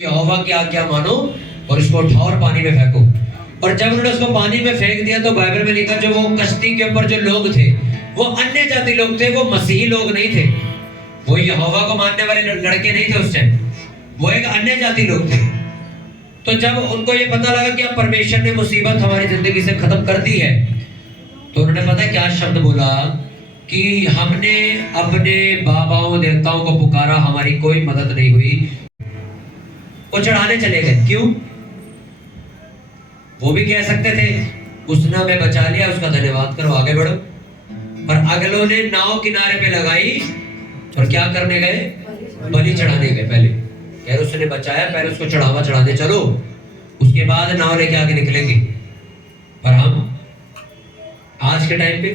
यहोवा की आज्ञा मानो और इसको उठाओ और पानी में फेंको। और जब उन्होंने उसको पानी में फेंक दिया तो बाइबल में लिखा जो वो कश्ती के ऊपर जो लोग थे वो अन्य जाति लोग थे, वो मसीही लोग नहीं थे, वो यहोवा को मानने वाले लड़के नहीं थे उस टाइम, वो एक अन्य जाति लोग थे। तो जब उनको ये पता लगा कि अब परमेश्वर ने मुसीबत हमारी जिंदगी से खत्म कर दी है, तो उन्होंने पता क्या शब्द बोला कि हमने अपने बाबाओं देवताओं को पुकारा, हमारी कोई मदद नहीं हुई। वो चढ़ाने चले गए। क्यों? वो भी कह सकते थे उसने हमें बचा लिया, उसका धन्यवाद करो, आगे बढ़ो। पर अगलों ने नाव किनारे पे लगाई और क्या करने गए? बलि चढ़ाने गए। पहले यार उसने बचाया, पहले उसको चढ़ावा चढ़ाने चलो, उसके बाद नाव लेके आगे निकलेंगे। पर हम आज के टाइम पे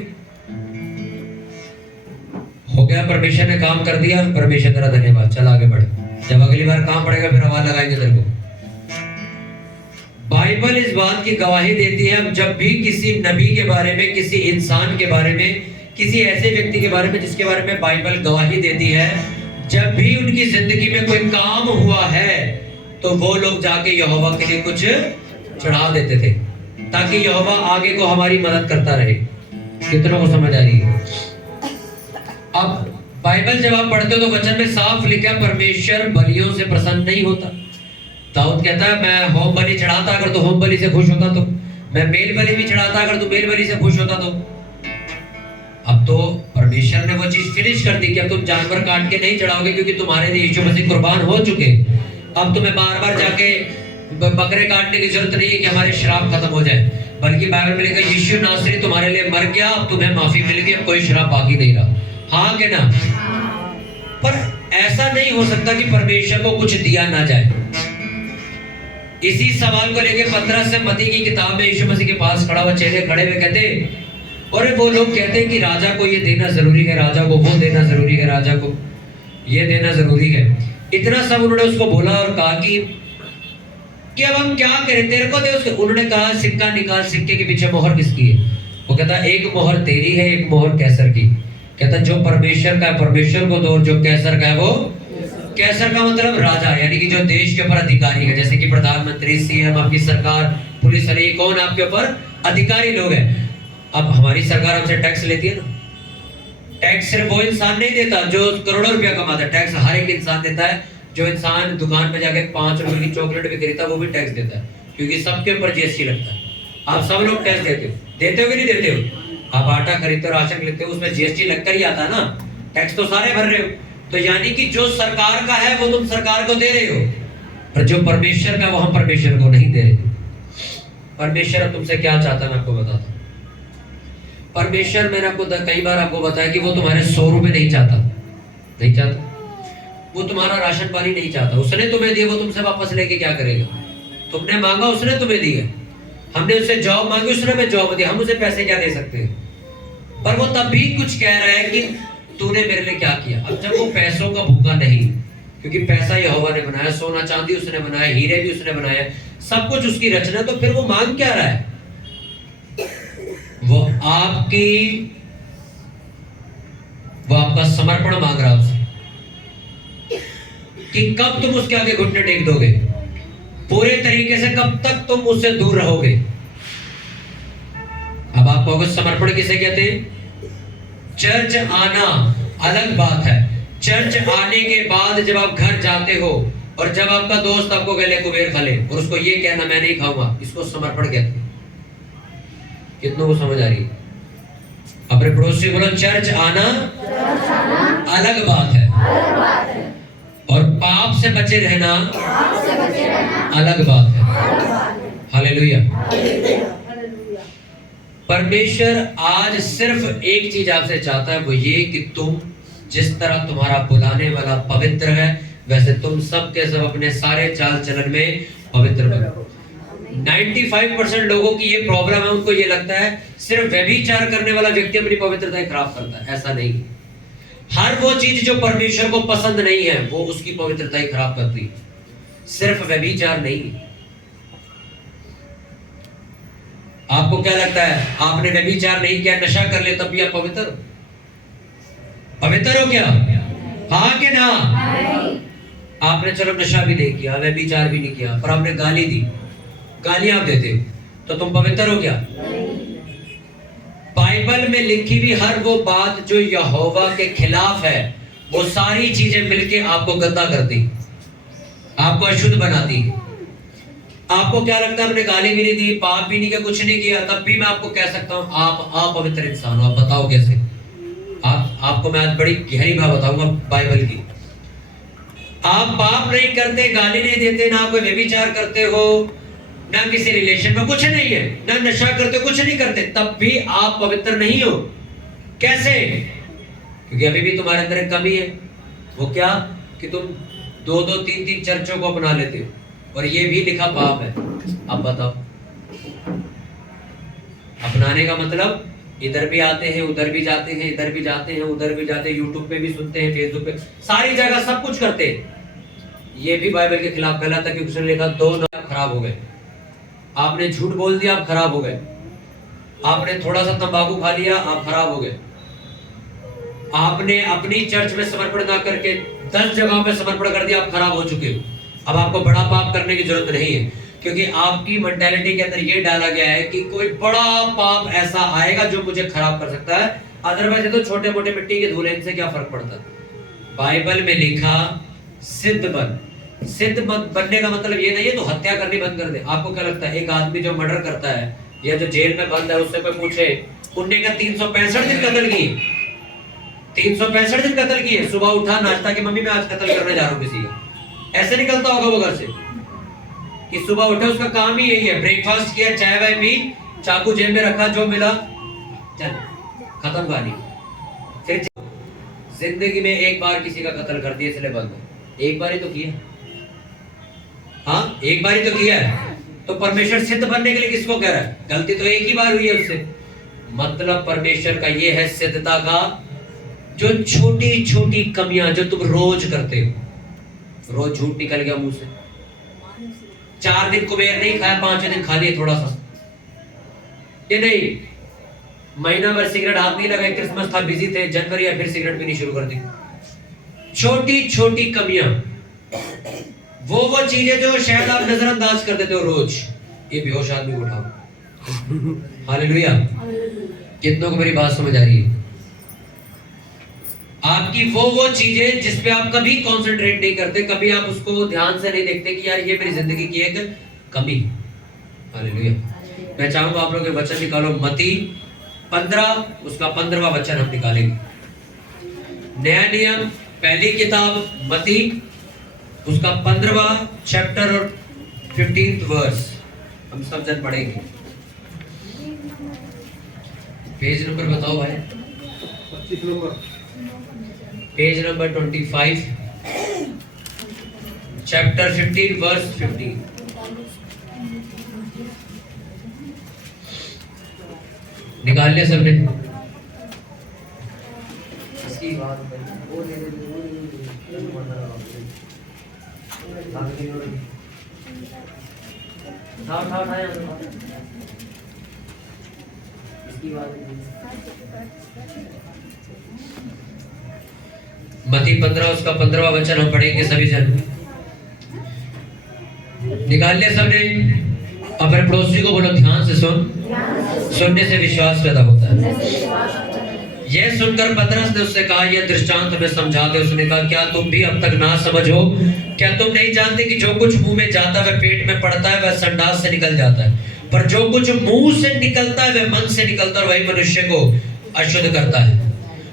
हो गया, परमेश्वर ने काम कर दिया, परमेश्वर तेरा धन्यवाद, चल आगे बढ़, जब अगली बार काम पड़ेगा फिर आवाज लगाएंगे तेरे को। बाइबल इस बात की गवाही देती है, जब भी किसी नबी के बारे में, किसी इंसान के बारे में, किसी ऐसे व्यक्ति के बारे में जिसके बारे में बाइबल गवाही देती है, जब भी उनकी जिंदगी में कोई काम हुआ है तो वो लोग जाके यहोवा के लिए कुछ चढ़ा देते थे ताकि यहोवा आगे को हमारी मदद करता रहे। कितनों को समझ आ रही है? अब बाइबल जब आप पढ़ते हो तो वचन में साफ लिखा है परमेश्वर बलियों से प्रसन्न नहीं होता। दाऊद कहता है मैं होम बलि चढ़ाता अगर तो होम बलि से खुश होता, तो मैं मेल बलि भी चढ़ाता अगर तो मेल बलि से खुश होता। तो अब तो परमेश्वर ने वो चीज फिनिश कर दी कि अब तुम जानवर काट के नहीं चढ़ाओगे क्योंकि तुम्हारे लिए यीशु मसीह कुर्बान हो चुके। अब तुम्हें बार बार जाके बकरे काटने की जरूरत नहीं है कि हमारे श्राप खत्म हो जाए, बल्कि बाइबल में लिखा यीशु नासरी तुम्हारे लिए मर गया, अब तुम्हें माफी मिल गई, अब कोई श्राप बाकी नहीं रहा। हाँ के ना? पर ऐसा नहीं हो सकता कि परमेश्वर को कुछ दिया ना जाए। इसी सवाल को लेकर 15 से मती की किताब में यीशु मसीह के पास खड़ा हुआ चेले खड़े हुए कहते, और वो लोग कहते हैं कि राजा को ये देना जरूरी है, राजा को वो देना जरूरी है, राजा को ये देना जरूरी है। इतना सब उन्होंने उसको बोला और कहा कि अब हम क्या करें, तेरे को दे उसके। उन्होंने कहा सिक्का निकाल, सिक्के के पीछे मोहर किसकी है? वो कहता एक मोहर तेरी है, एक मोहर कैसर की। कहता जो परमेश्वर का है परमेश्वर को दो, और जो कैसर का है वो कैसर का मतलब राजा, यानी कि जो देश के ऊपर अधिकारी है, जैसे कि प्रधानमंत्री, सीएम, आपकी सरकार, पुलिस वाले, कौन आपके ऊपर अधिकारी लोग हैं। अब हमारी सरकार हमसे टैक्स लेती है ना, टैक्स सिर्फ वो इंसान नहीं देता जो करोड़ों रुपया कमाता है, टैक्स हर एक इंसान देता है। जो इंसान दुकान पे जाके 5 रुपए की चॉकलेट भी खरीदता है वो भी टैक्स देता है, क्योंकि सबके ऊपर जीएसटी लगता है। आप सब लोग टैक्स देते हो कि नहीं देते हो? आप आटा खरीदते हो, राशन खरीदते हो, उसमें जीएसटी लगकर ही आता है ना, टैक्स तो सारे भर रहे हो। तो यानी कि जो सरकार का है वो तुम सरकार को दे रहे हो, पर जो परमेश्वर का वो हम परमेश्वर को नहीं दे रहे। परमेश्वर तुमसे क्या चाहता है मैं आपको बताता हूँ। परमेश्वर मैंने आपको कई बार आपको बताया कि वो तुम्हारे 100 रुपए नहीं चाहता, नहीं चाहता। वो तुम्हारा राशन पानी नहीं चाहता, उसने तुम्हें दिया, वो तुमसे वापस लेके क्या करेगा? तुमने मांगा उसने तुम्हें दिया, हमने उससे जॉब मांगी उसने हमें जॉब दी, हम उसे पैसे क्या दे सकते हैं? पर वो तब भी कुछ कह रहा है कि तूने मेरे लिए क्या किया। अब जब वो पैसों का भूखा नहीं, क्योंकि पैसा यहोवा ने बनाया, सोना चांदी उसने बनाया, हीरे भी उसने बनाया, सब कुछ उसकी रचना, तो फिर वो मांग क्या रहा है? वो आपका समर्पण मांग रहा है उससे, कि कब तुम उसके आगे घुटने टेक दोगे, पूरे तरीके से कब तक तुम उससे दूर रहोगे। अब आप कहोगे समर्पण किसे कहते हैं? चर्च आना अलग बात है, चर्च आने के बाद जब आप घर जाते हो और जब आपका दोस्त आपको कहले कुबेर खा ले और उसको ये कहना मैं नहीं खाऊंगा, इसको समर्पण कहते हैं। कितनों को समझ आ रही है? अपने पड़ोसी बोलो चर्च आना अलग बात है और पाप से बचे रहना अलग बात है। हालेलुया। परमेश्वर आज सिर्फ एक चीज आपसे चाहता है, वो ये कि तुम जिस तरह तुम्हारा बुलाने वाला पवित्र है वैसे तुम सब के सब अपने सारे चाल चलन में पवित्र बनो। 95% लोगों की ये प्रॉब्लम है, उनको ये लगता है सिर्फ व्यभिचार करने वाला व्यक्ति अपनी पवित्रता खराब करता है। ऐसा नहीं, हर वो चीज जो परमेश्वर को पसंद नहीं है वो उसकी पवित्रता ही खराब करती है, सिर्फ व्यभिचार नहीं। आपको क्या लगता है आपने व्यभिचार नहीं किया, नशा कर ले तब भी आप पवित्र हो? क्या? हाँ कि ना? आपने चलो नशा भी नहीं किया, व्यभिचार भी नहीं किया, पर आपने गाली दी, गालियां आप देते हो, तो तुम पवित्र हो क्या? बाइबल में लिखी हुई हर वो बात जो यहोवा के खिलाफ है, वो सारी चीजें मिलके आपको गंदा करती, आपको अशुद्ध बनाती। आपको क्या लगता है हमने गाली भी नहीं दी, पाप भी नहीं किया, कुछ नहीं किया, तब भी मैं आपको कह सकता हूं आप अपवित्र इंसान हो। आप बताओ कैसे? आपको मैं आज बड़ी गहरी बात बताऊंगा बाइबल की। आप पाप नहीं करते, गाली नहीं देते, ना कोई व्यभिचार करते हो, ना किसी रिलेशन में कुछ नहीं है, ना नशा करते, कुछ नहीं करते, तब भी आप पवित्र नहीं हो। कैसे? क्योंकि अभी भी तुम्हारे अंदर एक कमी है। वो क्या? कि तुम 2-2, 3-3 चर्चों को अपना लेते हो, और ये भी लिखा पाप है। अब बताओ, अपनाने का मतलब इधर भी आते हैं, उधर भी जाते हैं, इधर भी जाते हैं, उधर भी जाते हैं, यूट्यूब पे भी सुनते हैं, फेसबुक पे, सारी जगह सब कुछ करते हैं। ये भी बाइबल के खिलाफ गलत है, क्योंकि उसने लिखा 2 आप खराब हो गए। आपने झूठ बोल दिया, आप खराब हो गए। आपने थोड़ा सा तंबाकू खा लिया, आप खराब हो गए। आपने अपनी चर्च में समर्पण ना करके 10 जगहों पे समर्पण कर दिया, आप खराब हो चुके हो। अब आपको बड़ा पाप करने की जरूरत नहीं है, क्योंकि आपकी मेंटालिटी के अंदर ये डाला गया है कि कोई बड़ा पाप ऐसा आएगा जो मुझे खराब कर सकता है, अदरवाइज तो छोटे मोटे मिट्टी के धूले, इनसे क्या फर्क पड़ता है। बाइबल में लिखा सिद्ध बन। सिद्ध बनने का मतलब ये नहीं है तो हत्या करनी बंद कर दे। आपको क्या लगता है एक आदमी जो मर्डर करता है या जो जेल में बंद है, उससे कोई पूछे पुण्य का 365 दिन कत्ल किए, 365 दिन कत्ल किए, सुबह उठा नाश्ता की मम्मी मैं आज कत्ल करने जा रहा हूँ किसी का, ऐसे निकलता होगा वो घर से? कि सुबह उठे उसका काम ही यही है, ब्रेकफास्ट किया, चाय वाय पी, चाकू जेब में रखा, जो मिला चल खत्म कहानी। फिर जिंदगी में एक बार किसी का कत्ल कर दिया, इसलिए बंद है। एक बार ही तो किया, हाँ एक बार ही तो किया है, तो परमेश्वर सिद्ध बनने के लिए किसको कह रहा है? गलती तो एक ही बार हुई है उससे। मतलब परमेश्वर का ये है सिद्धता का, जो छोटी छोटी कमियां जो तुम रोज करते हो। रोज झूठ निकल गया मुंह से, 4 दिन कुबेर नहीं खाया, 5वें दिन खा लिया थोड़ा सा, ये नहीं। महीना भर सिगरेट हाथ नहीं लगाई, क्रिसमस था बिजी थे, जनवरी या फिर सिगरेट पीनी शुरू कर दी। छोटी छोटी कमियां, वो चीजें जो शायद आप नजरअंदाज कर देते हो रोज। ये बेहोश आदमी को उठाओ। हालेलुया। कितनों को मेरी बात समझ आ रही है? आपकी वो चीजें जिस पे आप कभी कंसंट्रेट नहीं करते, कभी आप उसको ध्यान से नहीं देखते कि यार ये मेरी जिंदगी की एक कमी। हालेलुया। मैं चाहूंगा आप लोग ये वचन निकालो, मत्ती 15 उसका 15वां वचन हम निकालेंगे। नया नियम पहली किताब मत्ती उसका 15वां चैप्टर और 15th वर्स हम सब जन पढ़ेंगे। पेज नंबर बताओ भाई। 25 number, page number 25, chapter 15 verse 15। निकाल लिया सबने? इसकी बात वो ले मत्ती 15 उसका 15वां वचन हम पढ़ेंगे सभी जन। निकाल लिया सबने? अपने पड़ोसी को बोलो ध्यान से सुन, सुनने से विश्वास पैदा होता है। यह सुनकर पतरस ने उससे कहा, यह दृष्टांत में समझा दे। उसने कहा, क्या तुम भी अब तक ना समझो? क्या तुम नहीं जानते कि जो कुछ मुंह में जाता है वह पेट में पड़ता है, वह संडास से निकल जाता है, पर जो कुछ मुंह से निकलता है वह मन से निकलता है, और वही मनुष्य को अशुद्ध करता है।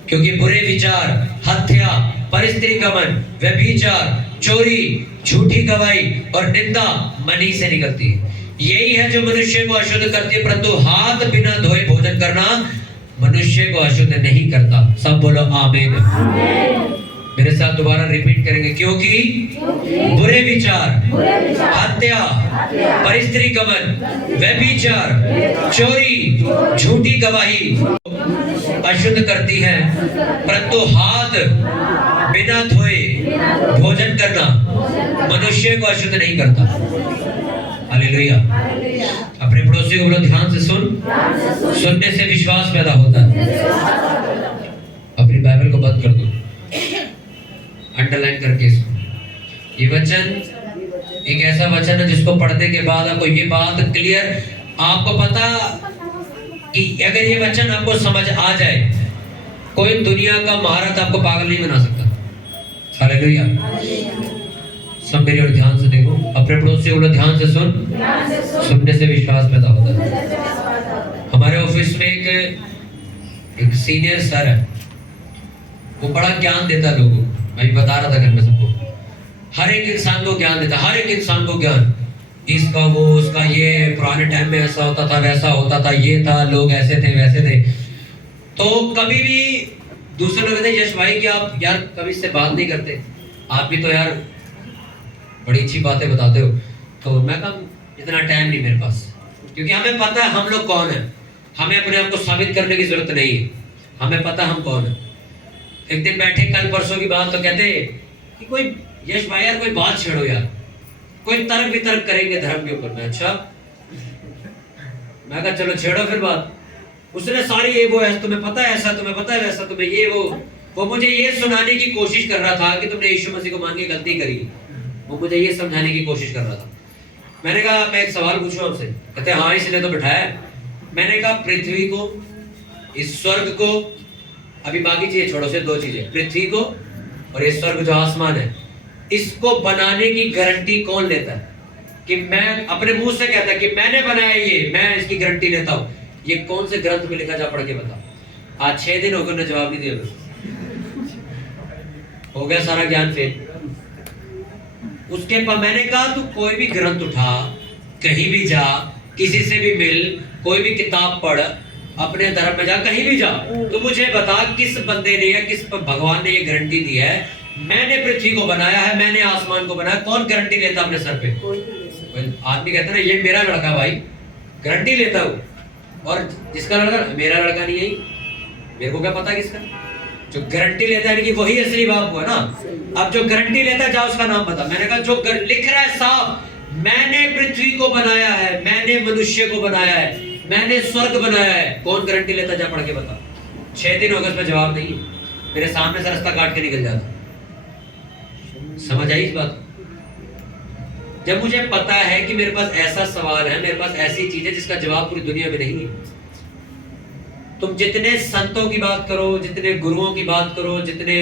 क्योंकि बुरे विचार, हत्या, परस्त्रीगमन, व्यभिचार, चोरी, झूठी गवाही और निंदा मन ही से निकलती है। यही है जो मनुष्य को अशुद्ध करती है, परंतु हाथ बिना धोए भोजन करना मनुष्य को अशुद्ध नहीं करता। सब बोलो आमीन। मेरे साथ दोबारा रिपीट करेंगे। क्योंकि बुरे विचार, हत्या, परस्त्रीगमन, व्यभिचार, चोरी, झूठी गवाही अशुद्ध करती है, परंतु हाथ बिना धोए भोजन करना मनुष्य को अशुद्ध नहीं करता। हालेलुया। अपने पड़ोसी को बोलो ध्यान से सुन, सुनने से विश्वास पैदा होता है। अपनी बाइबल को बंद कर दो, अंडरलाइन करके इसको। ये वचन एक ऐसा वचन है जिसको पढ़ने के बाद आपको ये बात क्लियर, आपको पता कि अगर ये वचन आपको समझ आ जाए, कोई दुनिया का महारत आपको पागल नहीं बना सकता। हालेलुया। सब मेरी ओर ध्यान से देखो, अपने पड़ोस से बोलो ध्यान से सुन। सुनने से विश्वास पैदा होता है। हमारे ऑफिस में एक सीनियर सर है, वो बड़ा ज्ञान देता है लोगों को। मैं बता रहा था घर में सबको, हर एक इंसान को ज्ञान देता, हर एक इंसान को ज्ञान, इसका वो उसका ये, पुराने टाइम में ऐसा होता था वैसा होता था, ये था, लोग ऐसे थे वैसे थे। तो कभी भी दूसरे लोग कहते हैं यश भाई कि आप यार कभी इससे बात नहीं करते, आप भी तो यार बड़ी अच्छी बातें बताते हो। तो मैं कहा इतना टाइम नहीं मेरे पास, क्योंकि हमें पता है हम लोग कौन है, हमें अपने आप को साबित करने की जरूरत नहीं है, हमें पता हम कौन है। एक दिन बैठे कल परसों की बात, तो कहते कि कोई यश भाई यार कोई बात छेड़ो यार, कोई तर्क वितर्क करेंगे धर्म के ऊपर। मैं अच्छा, मैं कहा चलो छेड़ो फिर बात। उसने सारी ये वो है, तुम्हें पता है ऐसा, तुम्हें पता है वैसा, तुम्हें ये वो मुझे ये सुनाने की कोशिश कर रहा था कि तुमने यीशु मसीह को मान के गलती करी, वो मुझे ये समझाने की कोशिश कर रहा था। मैंने कहा मैं एक सवाल पूछूं आपसे, कहते हाँ इसलिए तो बिठाया। मैंने कहा पृथ्वी को, इस स्वर्ग को, अभी बाकी चीजें छोड़ो, से दो चीजें, पृथ्वी को और ये स्वर्ग जो आसमान है, इसको बनाने की गारंटी कौन लेता है? कि मैं अपने मुंह से कहता है कि मैंने बनाया ये, मैं इसकी गारंटी लेता हूं। ये कौन से ग्रंथ में लिखा, जा पढ़ के बता। आज 6 दिन हो गए, उन्होंने जवाब नहीं दिया, हो गया सारा ज्ञान फेल। उसके बाद मैंने कहा तू कोई भी ग्रंथ उठा, कहीं भी जा, किसी से भी मिल, कोई भी किताब पढ़, अपने धर्म में जा, कहीं भी जा, तो मुझे बता किस बंदे ने या किस भगवान ने ये गारंटी दी है मैंने पृथ्वी को बनाया है, मैंने आसमान को बनाया। कौन गारंटी लेता अपने सर पे? आदमी कहता ना ये मेरा लड़का, भाई गारंटी लेता हूँ, और जिसका लड़का मेरा लड़का नहीं है, मेरे को क्या पता किसका? जो गारंटी लेता है कि वही असली बाप हुआ ना। अब जो गारंटी लेता है, जाओ उसका नाम बता। मैंने कहा जो लिख रहा है साफ, मैंने पृथ्वी को बनाया है, मैंने मनुष्य को बनाया है, मैंने स्वर्ग बनाया है, कौन गारंटी लेता, जा पढ़ के बता। 6 दिन हो गए, उसमें जवाब नहीं, मेरे सामने से रास्ता काट के निकल जाता। समझ आई इस बात? जब मुझे पता है कि मेरे पास ऐसा सवाल है, मेरे पास ऐसी चीज है जिसका जवाब पूरी दुनिया में नहीं है। तुम जितने संतों की बात करो, जितने गुरुओं की बात करो, जितने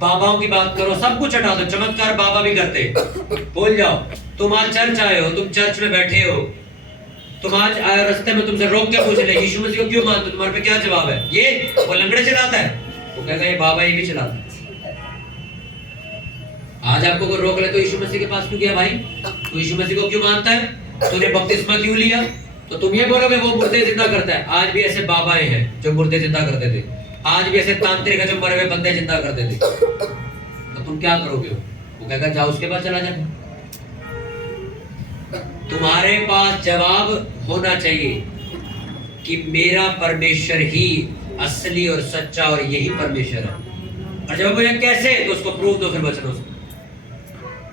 बाबाओं की बात करो, सब कुछ हटा दो। चमत्कार बाबा भी करते, भूल जाओ। तुम आज चर्च आए हो, तुम चर्च में बैठे हो, तुम आज रास्ते में तुमसे रोक के पूछ ले यीशु मसीह को क्यों मानते हो, तुम्हारे पे क्या जवाब है? ये वो लंगड़े चलाता है, वो कहेगा ये बाबा ये भी चलाता है। आज आपको कोई रोक ले तो यीशु मसीह के पास क्यों गया भाई, तो यीशु मसीह को क्यों मानता है, तूने बपतिस्मा क्यों लिया? तो तुम ये बोलोगे वो मुर्दे जिंदा करता है। आज भी ऐसे बाबाएं हैं जो मुर्दे जिंदा करते थे, आज भी ऐसे तांत्रिक है जो मरे हुए बंदे जिंदा करते थे। तो तुम क्या करोगे? वो कहेगा जाओ उसके पास चला जा। तुम्हारे पास जवाब होना चाहिए कि मेरा परमेश्वर ही असली और सच्चा और यही परमेश्वर है। और जब मुझे कैसे, तो उसको प्रूफ दो फिर वचनों से।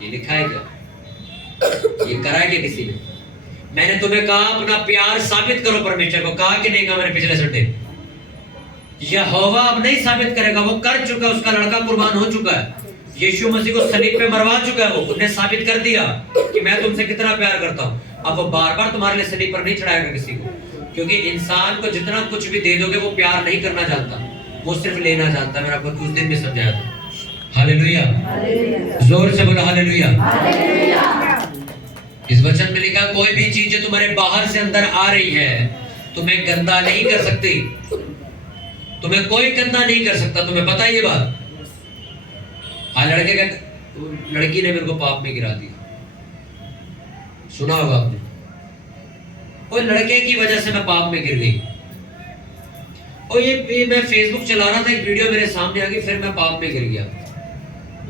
ये लिखा है क्या? ये करा है क्या किसी ने? मैंने तुम्हें कहा अपना प्यार साबित करो परमेश्वर को, कहा कि नहीं कहा मैंने पिछले संडे? यहोवा अब नहीं साबित करेगा, वो कर चुका, उसका लड़का कुर्बान हो चुका है, यीशु मसीह को सलीब पे मरवा चुका है, वो उसने साबित कर दिया कि मैं तुमसे कितना प्यार करता हूं। अब वो बार बार तुम्हारे लिए सलीब पर नहीं चढ़ाएगा किसी को, क्योंकि इंसान को जितना कुछ भी दे दोगे वो प्यार नहीं करना जानता, वो सिर्फ लेना जानता है। मैंने आपको कुछ दिन में समझाया था। हालेलुया, जोर से बोलो हालेलुया। इस वचन में लिखा कोई भी चीज जो तुम्हारे बाहर से अंदर आ रही है तुम्हें गंदा नहीं कर सकती, तुम्हें कोई गंदा नहीं कर सकता। तुम्हें पता है ये बात? हाँ, लड़की ने मेरे को पाप में गिरा दिया, सुना होगा आपने। कोई लड़के की वजह से मैं पाप में गिर गई। और ये मैं फेसबुक चला रहा था, एक वीडियो मेरे सामने आ गई, फिर मैं पाप में गिर गया।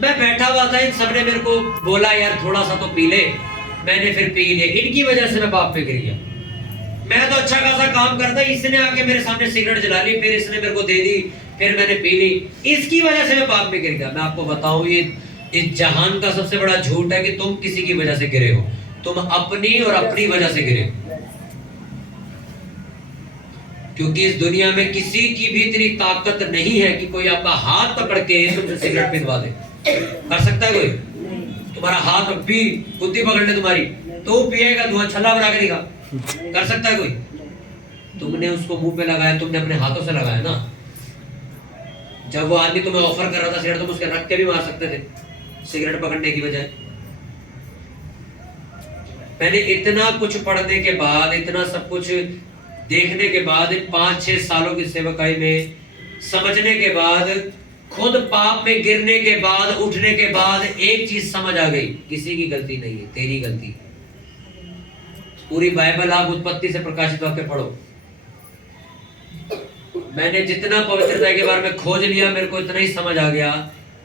मैं बैठा हुआ था, इन सबने मेरे को बोला यार थोड़ा सा तो पी ले, मैंने फिर पी लिया। इनकी वजह से मैं पाप में गिर गया। मैं तो अच्छा खासा काम करता, इसने आके मेरे सामने सिगरेट जला ली, फिर इसने मेरे को दे दी, फिर मैंने पी ली, इसकी वजह से मैं पाप में गिर गया। मैं आपको बताऊं, ये इस जहान का सबसे बड़ा झूठ है कि तुम किसी की वजह से गिरे हो, तुम अपनी और अपनी वजह से गिरे। क्योंकि इस दुनिया में किसी की भी इतनी ताकत नहीं है कि कोई आपका हाथ पकड़ के तुमसे सिगरेट पिलवा दे। कर सकता है कोई? तुम्हारा हाथ भी बुद्धि पकड़ने तुम्हारी, तो पिएगा, धुआं छल्ला बना के दिखा, कर सकता है कोई? तुमने उसको मुंह पे लगाया, तुमने अपने हाथों से लगाया ना। जब वो आदमी तुम्हें ऑफर कर रहा था सिगरेट, तुम उसके रख के भी मार सकते थे सिगरेट पकड़ने की बजाय। मैंने इतना कुछ पढ़ने के बाद, इतना सब कुछ देखने के बाद, 5-6 सालों की सेवकाई में समझने के बाद, खुद पाप में गिरने के बाद, उठने के बाद एक चीज समझ आ गई, किसी की गलती नहीं है, तेरी गलती। पूरी बाइबल आप उत्पत्ति से प्रकाशित वाक्य पढ़ो। मैंने जितना पवित्रता के बारे में खोज लिया, मेरे को इतना ही समझ आ गया,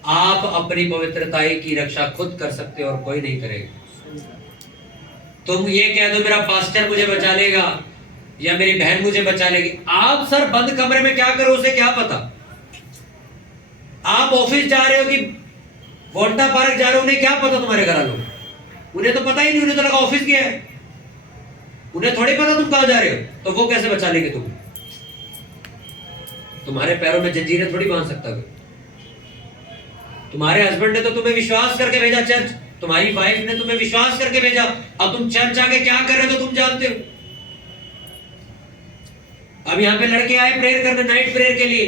आप अपनी पवित्रता की रक्षा खुद कर सकते हो और कोई नहीं करेगा। तुम ये कह दो मेरा पास्टर मुझे बचा लेगा या मेरी बहन मुझे बचा लेगी, आप सर बंद कमरे में क्या करो उसे क्या पता। आप ऑफिस जा रहे हो कि वोल्टा पार्क जा रहे हो, उन्हें क्या पता तुम्हारे घर वालों, उन्हें तो पता ही नहीं, उन्हें तो लगा ऑफिस गया है, उन्हें थोड़ी पता तुम कहां जा रहे हो, तो वो कैसे बचा लेंगे तुम्हें? तुम्हारे पैरों में जंजीरें थोड़ी बांध सकता है। तुम्हारे हस्बैंड ने तो तुम्हें विश्वास करके भेजा चर्च, तुम्हारी वाइफ ने तुम्हें विश्वास करके भेजा, अब तुम चर्च आके क्या कर रहे हो तो तुम जानते हो। अब यहाँ पे लड़के आए प्रेयर करने, नाइट प्रेयर के लिए,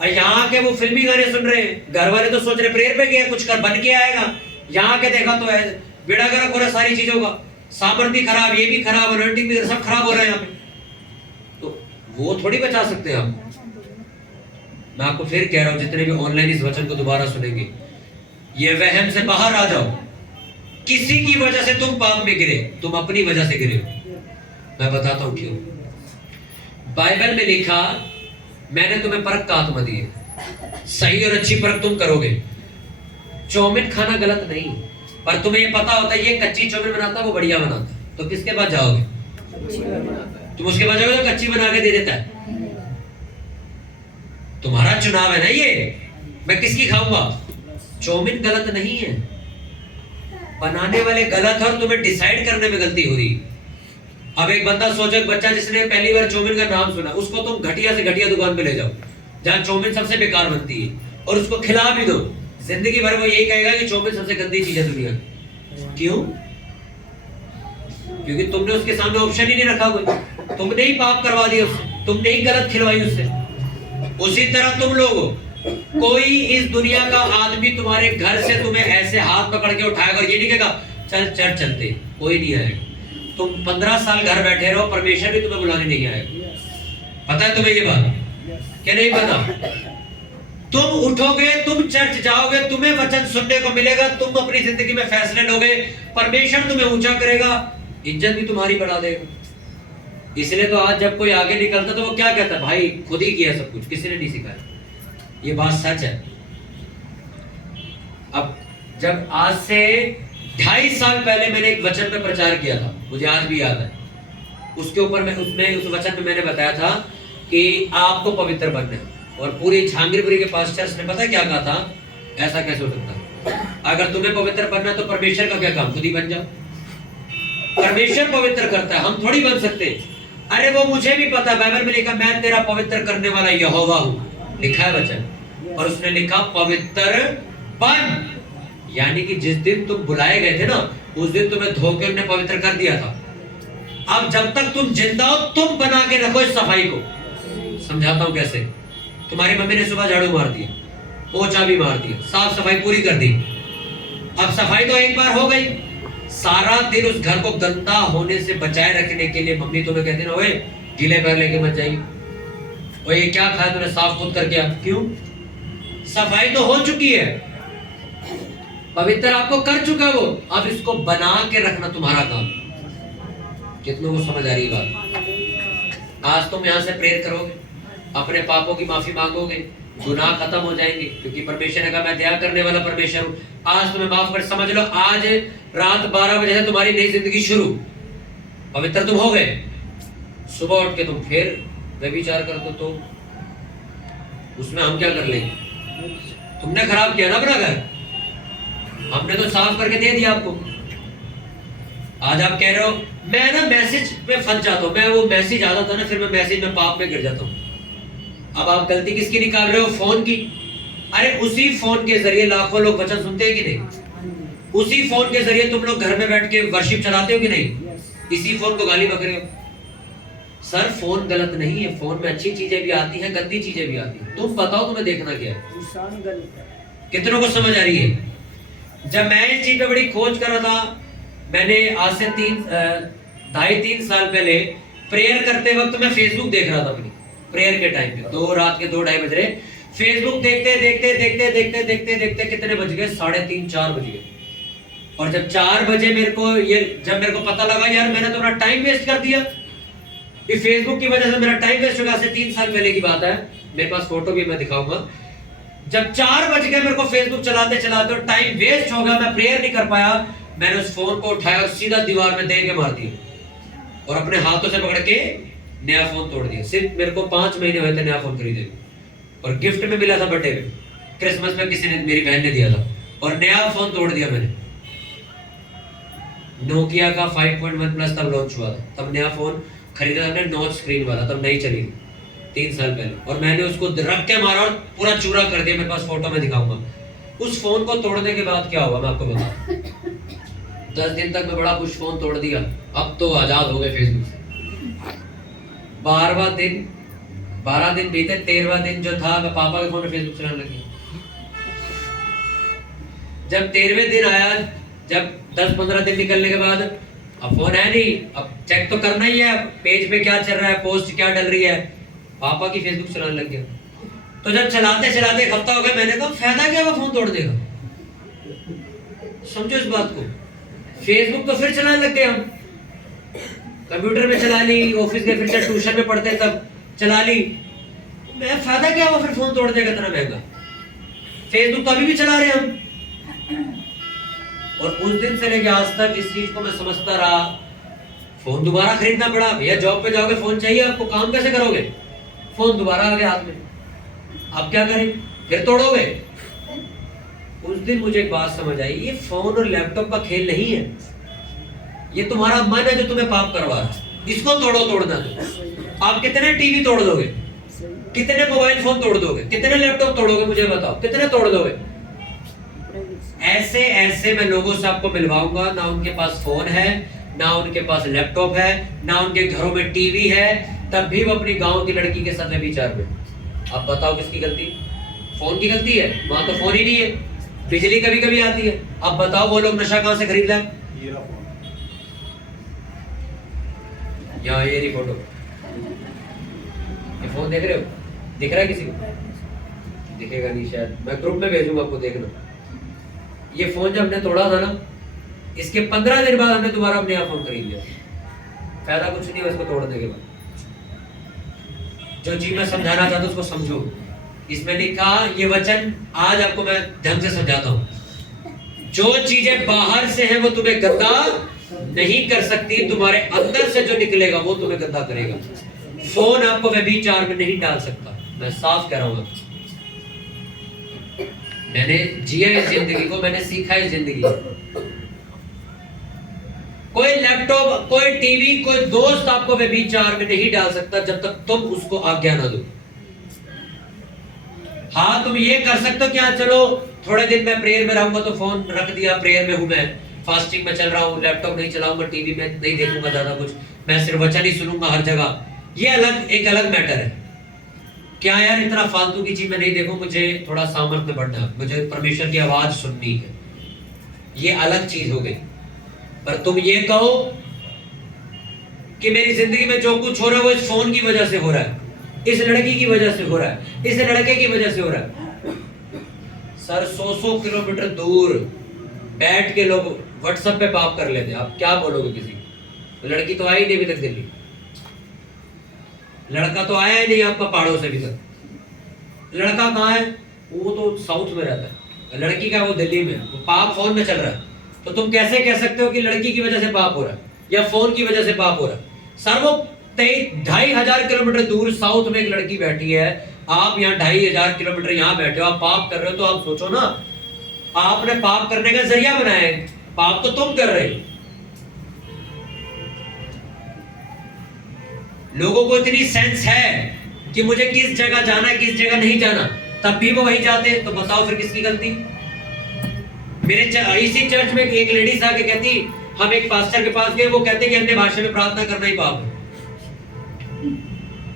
और यहाँ के वो फिल्मी गाने सुन रहे हैं, घर वाले तो सोच रहे प्रेयर पे गया कुछ कर बन के आएगा, यहाँ के देखा तो है बेड़ा गर्क हो रहा सारी चीजों का, सामर्थ्य खराब, ये भी खराब, अनॉइंटिंग भी सब खराब हो रहा है यहाँ पे, तो वो थोड़ी बचा सकते हैं आप। मैं आपको फिर कह रहा हूं, जितने भी ऑनलाइन इस वचन को दोबारा सुनेंगे, ये वहम से बाहर आ जाओ। किसी की वजह से तुम पाप में गिरे, तुम अपनी वजह से गिरे हो। मैं बताता हूं क्यों। बाइबल में लिखा, मैंने तुम्हें परख का आत्मा दी है, सही और अच्छी परख तुम करोगे। चौमिन खाना गलत नहीं, पर तुम्हें ये पता होता है ये कच्ची चौमिन बनाता है, वो बढ़िया बनाता है, तो किसके पास जाओगे? तुम उसके पास जाओगे तो कच्ची बना के दे देता है। तुम्हारा चुनाव है ना ये, मैं किसकी खाऊंगा। चौमिन गलत नहीं है, बनाने वाले गलत है और तुम्हें डिसाइड करने में गलती हो रही। अब एक बंदा सोचो, एक बच्चा जिसने पहली बार चौमिन का नाम सुना, उसको तुम घटिया से घटिया दुकान पे ले जाओ जहां चौमिन सबसे बेकार बनती है, और उसको खिला भी दो, जिंदगी भर वो यही कहेगा कि चौमिन सबसे गंदी चीज है दुनिया की। क्यों? क्योंकि तुमने उसके सामने ऑप्शन ही नहीं रखा, कोई तुमने ही पाप करवा दिया उससे, तुमने ही गलत खिलवाई उससे। उसी तरह तुम लोग, कोई इस दुनिया का आदमी तुम्हारे घर से तुम्हें ऐसे हाथ पकड़ के उठाएगा और ये नहीं कहेगा चल चर्च चलते, कोई नहीं आएगा। तुम 15 साल घर बैठे रहो, परमेश्वर भी तुम्हें बुलाने नहीं आएगा। पता है तुम्हें ये बात क्या? नहीं पता? तुम उठोगे, तुम चर्च जाओगे, तुम्हें वचन सुनने को मिलेगा, तुम अपनी जिंदगी में फैसले लोगे, परमेश्वर तुम्हें ऊंचा करेगा, इज्जत भी तुम्हारी बढ़ा देगा। इसलिए तो आज जब कोई आगे निकलता तो वो क्या कहता है, भाई खुद ही किया सब कुछ, किसी ने नहीं सिखाया। ये बात सच है। अब जब आज से 2.5 साल पहले मैंने एक वचन पे प्रचार किया था, मुझे आज भी याद है, उसके ऊपर मैं उस वचन में मैंने बताया था कि आपको पवित्र बनना है, और पूरी झांगीरपुरी के पास्टर्स ने पता क्या कहा था, ऐसा कैसे हो सकता है, अगर तुम्हें पवित्र बनना तो परमेश्वर का क्या काम, खुद ही बन जाओ। परमेश्वर पवित्र करता है, हम थोड़ी बन सकते। अरे वो मुझे भी पता, बाइबल में लिखा मैं तेरा पवित्र करने वाला यहोवा हूं, लिखा है वचन, और उसने लिखा पवित्र बन, यानी कि जिस दिन तुम बुलाए गए थे ना, उस दिन तुम्हें धोके उन्होंने पवित्र कर दिया था। अब जब तक तुम जिंदा हो, तुम बना के रखो इस सफाई को। समझाता हूं कैसे। तुम्हारी मम्मी ने सुबह झाड़ू मार दिया, पोछा भी मार दिया, साफ सफाई पूरी कर दी, अब सफाई तो एक बार हो गई, सारा दिन उस घर को गंदा होने से बचाए रखने के लिए मम्मी तुम्हें कहती ना, ओए गीले पैर लेके मत जाइए, ओए ये क्या खाया तूने, साफ खुद करके आ। क्यों? सफाई तो हो चुकी है, पवित्र आपको कर चुका वो, अब इसको बना के रखना तुम्हारा काम। कितनों को समझ आ रही बात? आज तुम यहां से प्रेयर करोगे, अपने पापों की माफी मांगोगे, गुनाह खत्म हो जाएंगे, क्योंकि परमेश्वर ने कहा मैं दया करने वाला परमेश्वर हूं। आज तुम्हें माफ कर, समझ लो आज रात 12 बजे से तुम्हारी नई जिंदगी शुरू, पवित्र तुम हो गए। सुबह उठ के तुम फिर व्यभिचार कर दो तो उसमें हम क्या कर लेंगे? तुमने खराब किया ना अपना घर, हमने तो साफ करके दे दिया आपको। आज आप कह रहे हो मैं ना मैसेज में फंस जाता हूं, मैं वो मैसेज आता था ना, फिर मैं मैसेज में पाप में गिर जाता हूं। अब आप गलती किसकी निकाल रहे हो? फोन की। अरे उसी फोन के जरिए लाखों लोग वचन सुनते हैं कि नहीं? उसी फोन के जरिए तुम लोग घर में बैठ के वर्शिप चलाते हो कि नहीं? इसी फोन को गाली बक रहे हो। सर फोन गलत नहीं है, फोन में अच्छी चीजें भी आती हैं, गंदी चीजें भी आती हैं। तुम बताओ तुम्हें देखना क्या है? कितनों को समझ आ रही है? जब मैं इस चीज पे बड़ी खोज कर रहा था, मैंने आज से 2.5-3 साल पहले प्रेयर करते वक्त मैं फेसबुक देख रहा था अपनी प्रेयर के टाइम पे। 2-2:30 बज रहे, फेसबुक देखते देखते देखते देखते देखते देखते कितने बज गए? 3:30-4 बज गए। और जब 4 बजे जब मेरे को पता लगा यार मैंने तो अपना टाइम वेस्ट कर दिया, ये फेसबुक की वजह से मेरा टाइम वेस्ट हो गया। से 3 साल पहले की बात है, मेरे पास फोटो भी मैं दिखाऊंगा। जब 4 बज गए मेरे को फेसबुक चलाते चलाते और टाइम वेस्ट हो गया, मैं प्रेयर नहीं कर पाया, मैंने उस फोन को उठाया और सीधा दीवार में दे के मार दिया और अपने हाथों से पकड़ के नया फोन तोड़ दिया। सिर्फ मेरे को 5 महीने हुए थे नया फोन खरीदे और गिफ्ट में मिला था बर्थडे पे, क्रिसमस में किसी ने, मेरी बहन ने दिया था, और नया फोन तोड़ दिया मैंने। नोकिया का 5.1 प्लस तब लॉन्च हुआ था, तब नया फोन खरीदा था, नॉच स्क्रीन वाला, तब नहीं चली थी 3 साल पहले, और मैंने उसको रख के मारा और पूरा चूरा कर दिया। मेरे पास फोटो में दिखाऊंगा। उस फोन को तोड़ने के बाद क्या हुआ मैं आपको बता। 10 दिन तक मैं बड़ा खुश, फोन तोड़ दिया, अब तो आजाद हो गए फेसबुक से। 12वां दिन बीते, 13वां दिन जो था मैं पापा के फोन में फेसबुक चलाने लगी। जब 13वें दिन आया, जब 10-15 दिन निकलने के बाद अब फोन है नहीं, अब चेक तो करना ही है पेज पे क्या चल रहा है, पोस्ट क्या डल रही है, पापा की फेसबुक चलाने लग गया। तो जब चलाते चलाते एक हफ्ता हो गया, मैंने कहा फायदा क्या हुआ फोन तोड़ देगा। समझो इस बात को। फेसबुक तो फिर चलाने लग गए हम, कंप्यूटर में चला ली, ऑफिस गए, फिर ट्यूशन में पढ़ते तब चला ली। मैं फायदा क्या हुआ फिर फोन तोड़ देगा इतना महंगा। फेसबुक तो अभी भी चला रहे हम। और उस दिन से लेके आज तक इस चीज को मैं समझता रहा। फोन दोबारा खरीदना पड़ा, भैया जॉब पे जाओगे फोन चाहिए आपको, काम कैसे करोगे? फोन दोबारा आ गया हाथ में, अब क्या करें? फिर तोड़ोगे। उस दिन मुझे एक बात समझ आई, ये फोन और लैपटॉप का खेल नहीं है, ये तुम्हारा मन है जो तुम्हें पाप करवा रहा है। इसको तोड़ना तो आप कितने टीवी तोड़ दोगे, कितने मोबाइल फोन तोड़ दोगे, कितने लैपटॉप तोड़ोगे? मुझे बताओ कितने तोड़ दोगे? ऐसे ऐसे मैं लोगों से आपको मिलवाऊंगा, ना उनके पास फोन है, ना उनके पास लैपटॉप है, ना उनके घरों में टीवी है, तब भी वो अपनी गांव की लड़की के साथ व्यभिचार में। अब बताओ किसकी गलती? फोन की गलती है, वहां तो फोन ही नहीं है, बिजली कभी कभी आती है। अब बताओ वो लोग नशा कहां से खरीद लें? यहाँ ये रही फोटो, ये फोन देख रहे हो? दिख रहा है किसी को? दिखेगा नहीं शायद, मैं ग्रुप में भेजूंगा आपको, देखना। ये फोन जब हमने तोड़ा था ना, इसके 15 दिन बाद हमने दोबारा नया फोन खरीद लिया। फायदा कुछ नहीं है इसको तोड़ने के बाद। जो चीज मैं समझाना चाहता हूं उसको समझो। इसमें लिखा ये वचन आज आपको मैं ढंग से समझाता हूं। जो चीजें बाहर से हैं वो तुम्हें गंदा नहीं कर सकती, तुम्हारे अंदर से जो निकलेगा वो तुम्हें गंदा करेगा। फोन आपको व्यभिचार में नहीं डाल सकता, मैं साफ कह रहा हूं। मैंने जिया इस जिंदगी को, मैंने सीखा इस जिंदगी। कोई लैपटॉप, कोई टीवी, कोई दोस्त आपको व्यभिचार में नहीं डाल सकता जब तक तुम उसको आज्ञा ना दो। हाँ तुम ये कर सकते हो कि हाँ चलो थोड़े दिन मैं प्रेयर में रहूंगा तो फोन रख दिया, प्रेयर में हूं, मैं फास्टिंग में चल रहा हूं, लैपटॉप नहीं चलाऊंगा, टीवी में नहीं देखूंगा ज्यादा कुछ, मैं सिर्फ वचन ही सुनूंगा हर जगह। ये एक अलग मैटर है। क्या यार इतना फालतू की चीज मैं नहीं देखूं, मुझे थोड़ा सामर्थ्य बढ़ना है, मुझे परमेश्वर की आवाज सुननी है, ये अलग चीज हो गई। पर तुम ये कहो कि मेरी जिंदगी में जो कुछ हो रहा है वो इस फोन की वजह से हो रहा है, इस लड़की की वजह से हो रहा है, इस लड़के की वजह से हो रहा है। सर 100 किलोमीटर दूर बैठ के लोग व्हाट्सएप पे पाप कर लेते हैं, आप क्या बोलोगे किसी को? लड़की तो आई नहीं अभी तक दिल्ली, लड़का तो आया ही नहीं आपका पहाड़ों से अभी तक। लड़का कहाँ है? वो तो साउथ में रहता है, लड़की का वो दिल्ली में, वो पाप फोन में चल रहा है। तो तुम कैसे कह सकते हो कि लड़की की वजह से पाप हो रहा है या फोन की वजह से पाप हो रहा है? सर वो 2,500 किलोमीटर दूर साउथ में एक लड़की बैठी है, आप यहाँ 2,500 किलोमीटर यहाँ बैठे हो, आप पाप कर रहे हो। तो आप सोचो ना, आपने पाप करने का जरिया बनाया है, पाप तो तुम कर रहे हो। लोगों को इतनी सेंस है कि मुझे किस जगह जाना है, किस जगह नहीं जाना, तब भी वो वहीं जाते हैं। तो बताओ फिर किसकी गलती? इसी चर्च में एक लेडीज आके कहती, हम एक पास्टर के पास गए, वो कहते कि अन्य भाषा में प्रार्थना करना ही पाप है।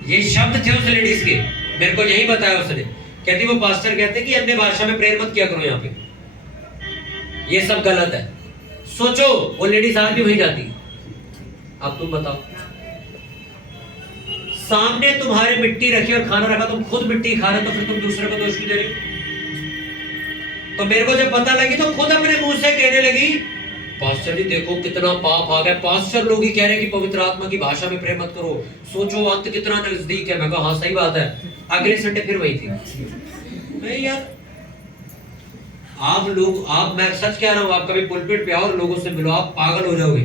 ये शब्द थे उस लेडीज के, मेरे को यही बताया उसने। कहती वो पास्टर कहते कि अन्य भाषा में प्रेयर मत किया करो यहाँ पे, ये सब गलत है। सोचो वो लेडीज आज भी वही जाती। अब तुम बताओ, सामने तुम्हारे मिट्टी रखी और खाना रखा, तुम खुद मिट्टी खा रहे, तो फिर तुम दूसरे को दोष क्यों दे रहे हो? तो मेरे को जब पता लगी तो खुद अपने मुंह से कहने लगी, पास्टर जी देखो कितना पाप आ गया, पास्टर लोग ही कह रहे हैं कि पवित्र आत्मा की भाषा में प्रेम मत करो, सोचो अंत कितना नजदीक है। मैं कहा हाँ सही बात है। अगले संडे फिर वही थी। नहीं यार, आप लोग, आप, मैं सच कह रहा हूं, आप कभी पुलपिट पे आओ और लोगों से मिलो, आप पागल हो जाओगे।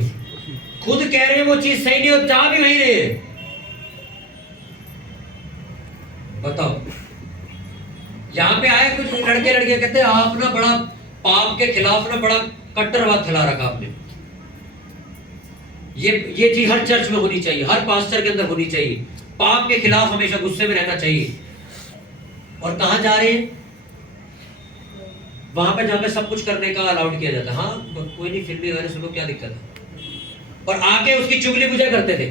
खुद कह रहे हैं वो चीज सही नहीं हो, जा भी वही रहे। बताओ, यहाँ पे आए कुछ लड़के लड़कियां कहते हैं आप ना बड़ा पाप के खिलाफ ना बड़ा कट्टरवाद फैला रखा आपने। ये चीज हर चर्च में होनी चाहिए, हर पास्टर के अंदर होनी चाहिए। पाप के खिलाफ हमेशा गुस्से में रहना चाहिए। और कहां जा रहे हैं? वहां पे जहां पे सब कुछ करने का अलाउड किया जाता है। हाँ कोई नहीं, फिल्मी गाने सुनो, क्या दिक्कत है? और आके उसकी चुगली बुझा करते थे।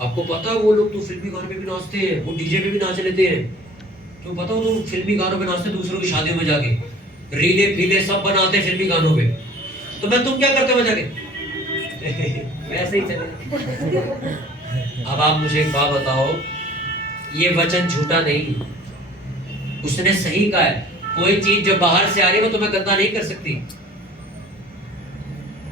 आपको पता है वो लोग तो फिल्मी गानों में भी नाचते हैं, वो डीजे पे भी नाच लेते हैं। तो पता हो तो फिल्मी गानों पे नाचते, दूसरों की शादियों में जाके रीले फीले सब बनाते हैं फिल्मी गानों पे। तो मैं तुम क्या करते हो जाके? वैसे ही चले। अब आप मुझे एक बात बताओ, ये वचन झूठा नहीं, उसने सही कहा है। कोई चीज जो बाहर से आ रही है वो तुम्हें गंदा नहीं कर सकती।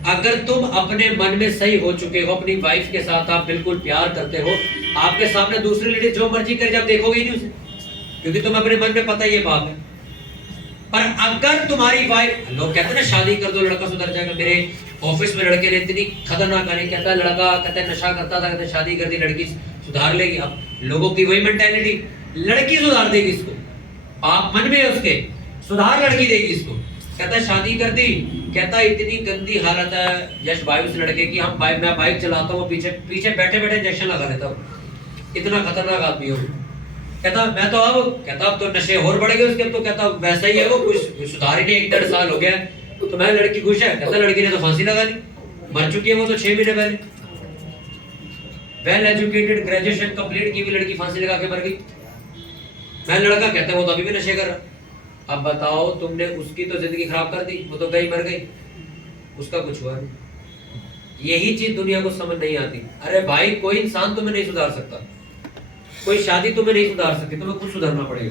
अगर तुम अपने मन में सही हो चुके हो, अपनी वाइफ के साथ आप बिल्कुल प्यार करते हो, आपके सामने दूसरी लेडीज जो मर्जी करे, जब देखोगे ही नहीं उसे, क्योंकि तुम अपने मन में पता ही ये बात है। पर अगर तुम्हारी वाइफ, लोग कहते हैं ना शादी कर दो लड़का सुधर जाएगा। मेरे ऑफिस में लड़के ने इतनी खतरनाक कहानी, कहता है लड़का कहते नशा करता था, कहते शादी कर दी लड़की सुधार लेगी। अब लोगों की वही मेंटालिटी, लड़की सुधार देगी इसको, आप मन में उसके सुधार लड़की देगी इसको। कहता है शादी कर दी, कहता इतनी गंदी हालत है यश भाई उस लड़के की, मैं बाइक चलाता हूँ, पीछे पीछे बैठे बैठे इंजेक्शन लगा लेता हूँ, इतना खतरनाक आदमी हो। कहता मैं तो अब तो नशे और बढ़ गए उसके। अब तो कहता वैसा ही है वो, कुछ सुधार ही नहीं, 1-1.5 साल हो गया। तो मैं लड़की खुश है? कहता लड़की ने तो फांसी लगा ली, मर चुकी है वो तो 6 महीने पहले। वेल एजुकेटेड, ग्रेजुएशन कंप्लीट की भी लड़की फांसी लगा के मर गई। मैं लड़का, कहता वो तो अभी भी नशे कर रहा। अब बताओ, तुमने उसकी तो जिंदगी खराब कर दी, वो तो गई मर गई, उसका कुछ हुआ नहीं। यही चीज दुनिया को समझ नहीं आती। अरे भाई, कोई इंसान तुम्हें नहीं सुधार सकता, कोई शादी तुम्हें नहीं सुधार सकती, तुम्हें खुद सुधरना पड़ेगा।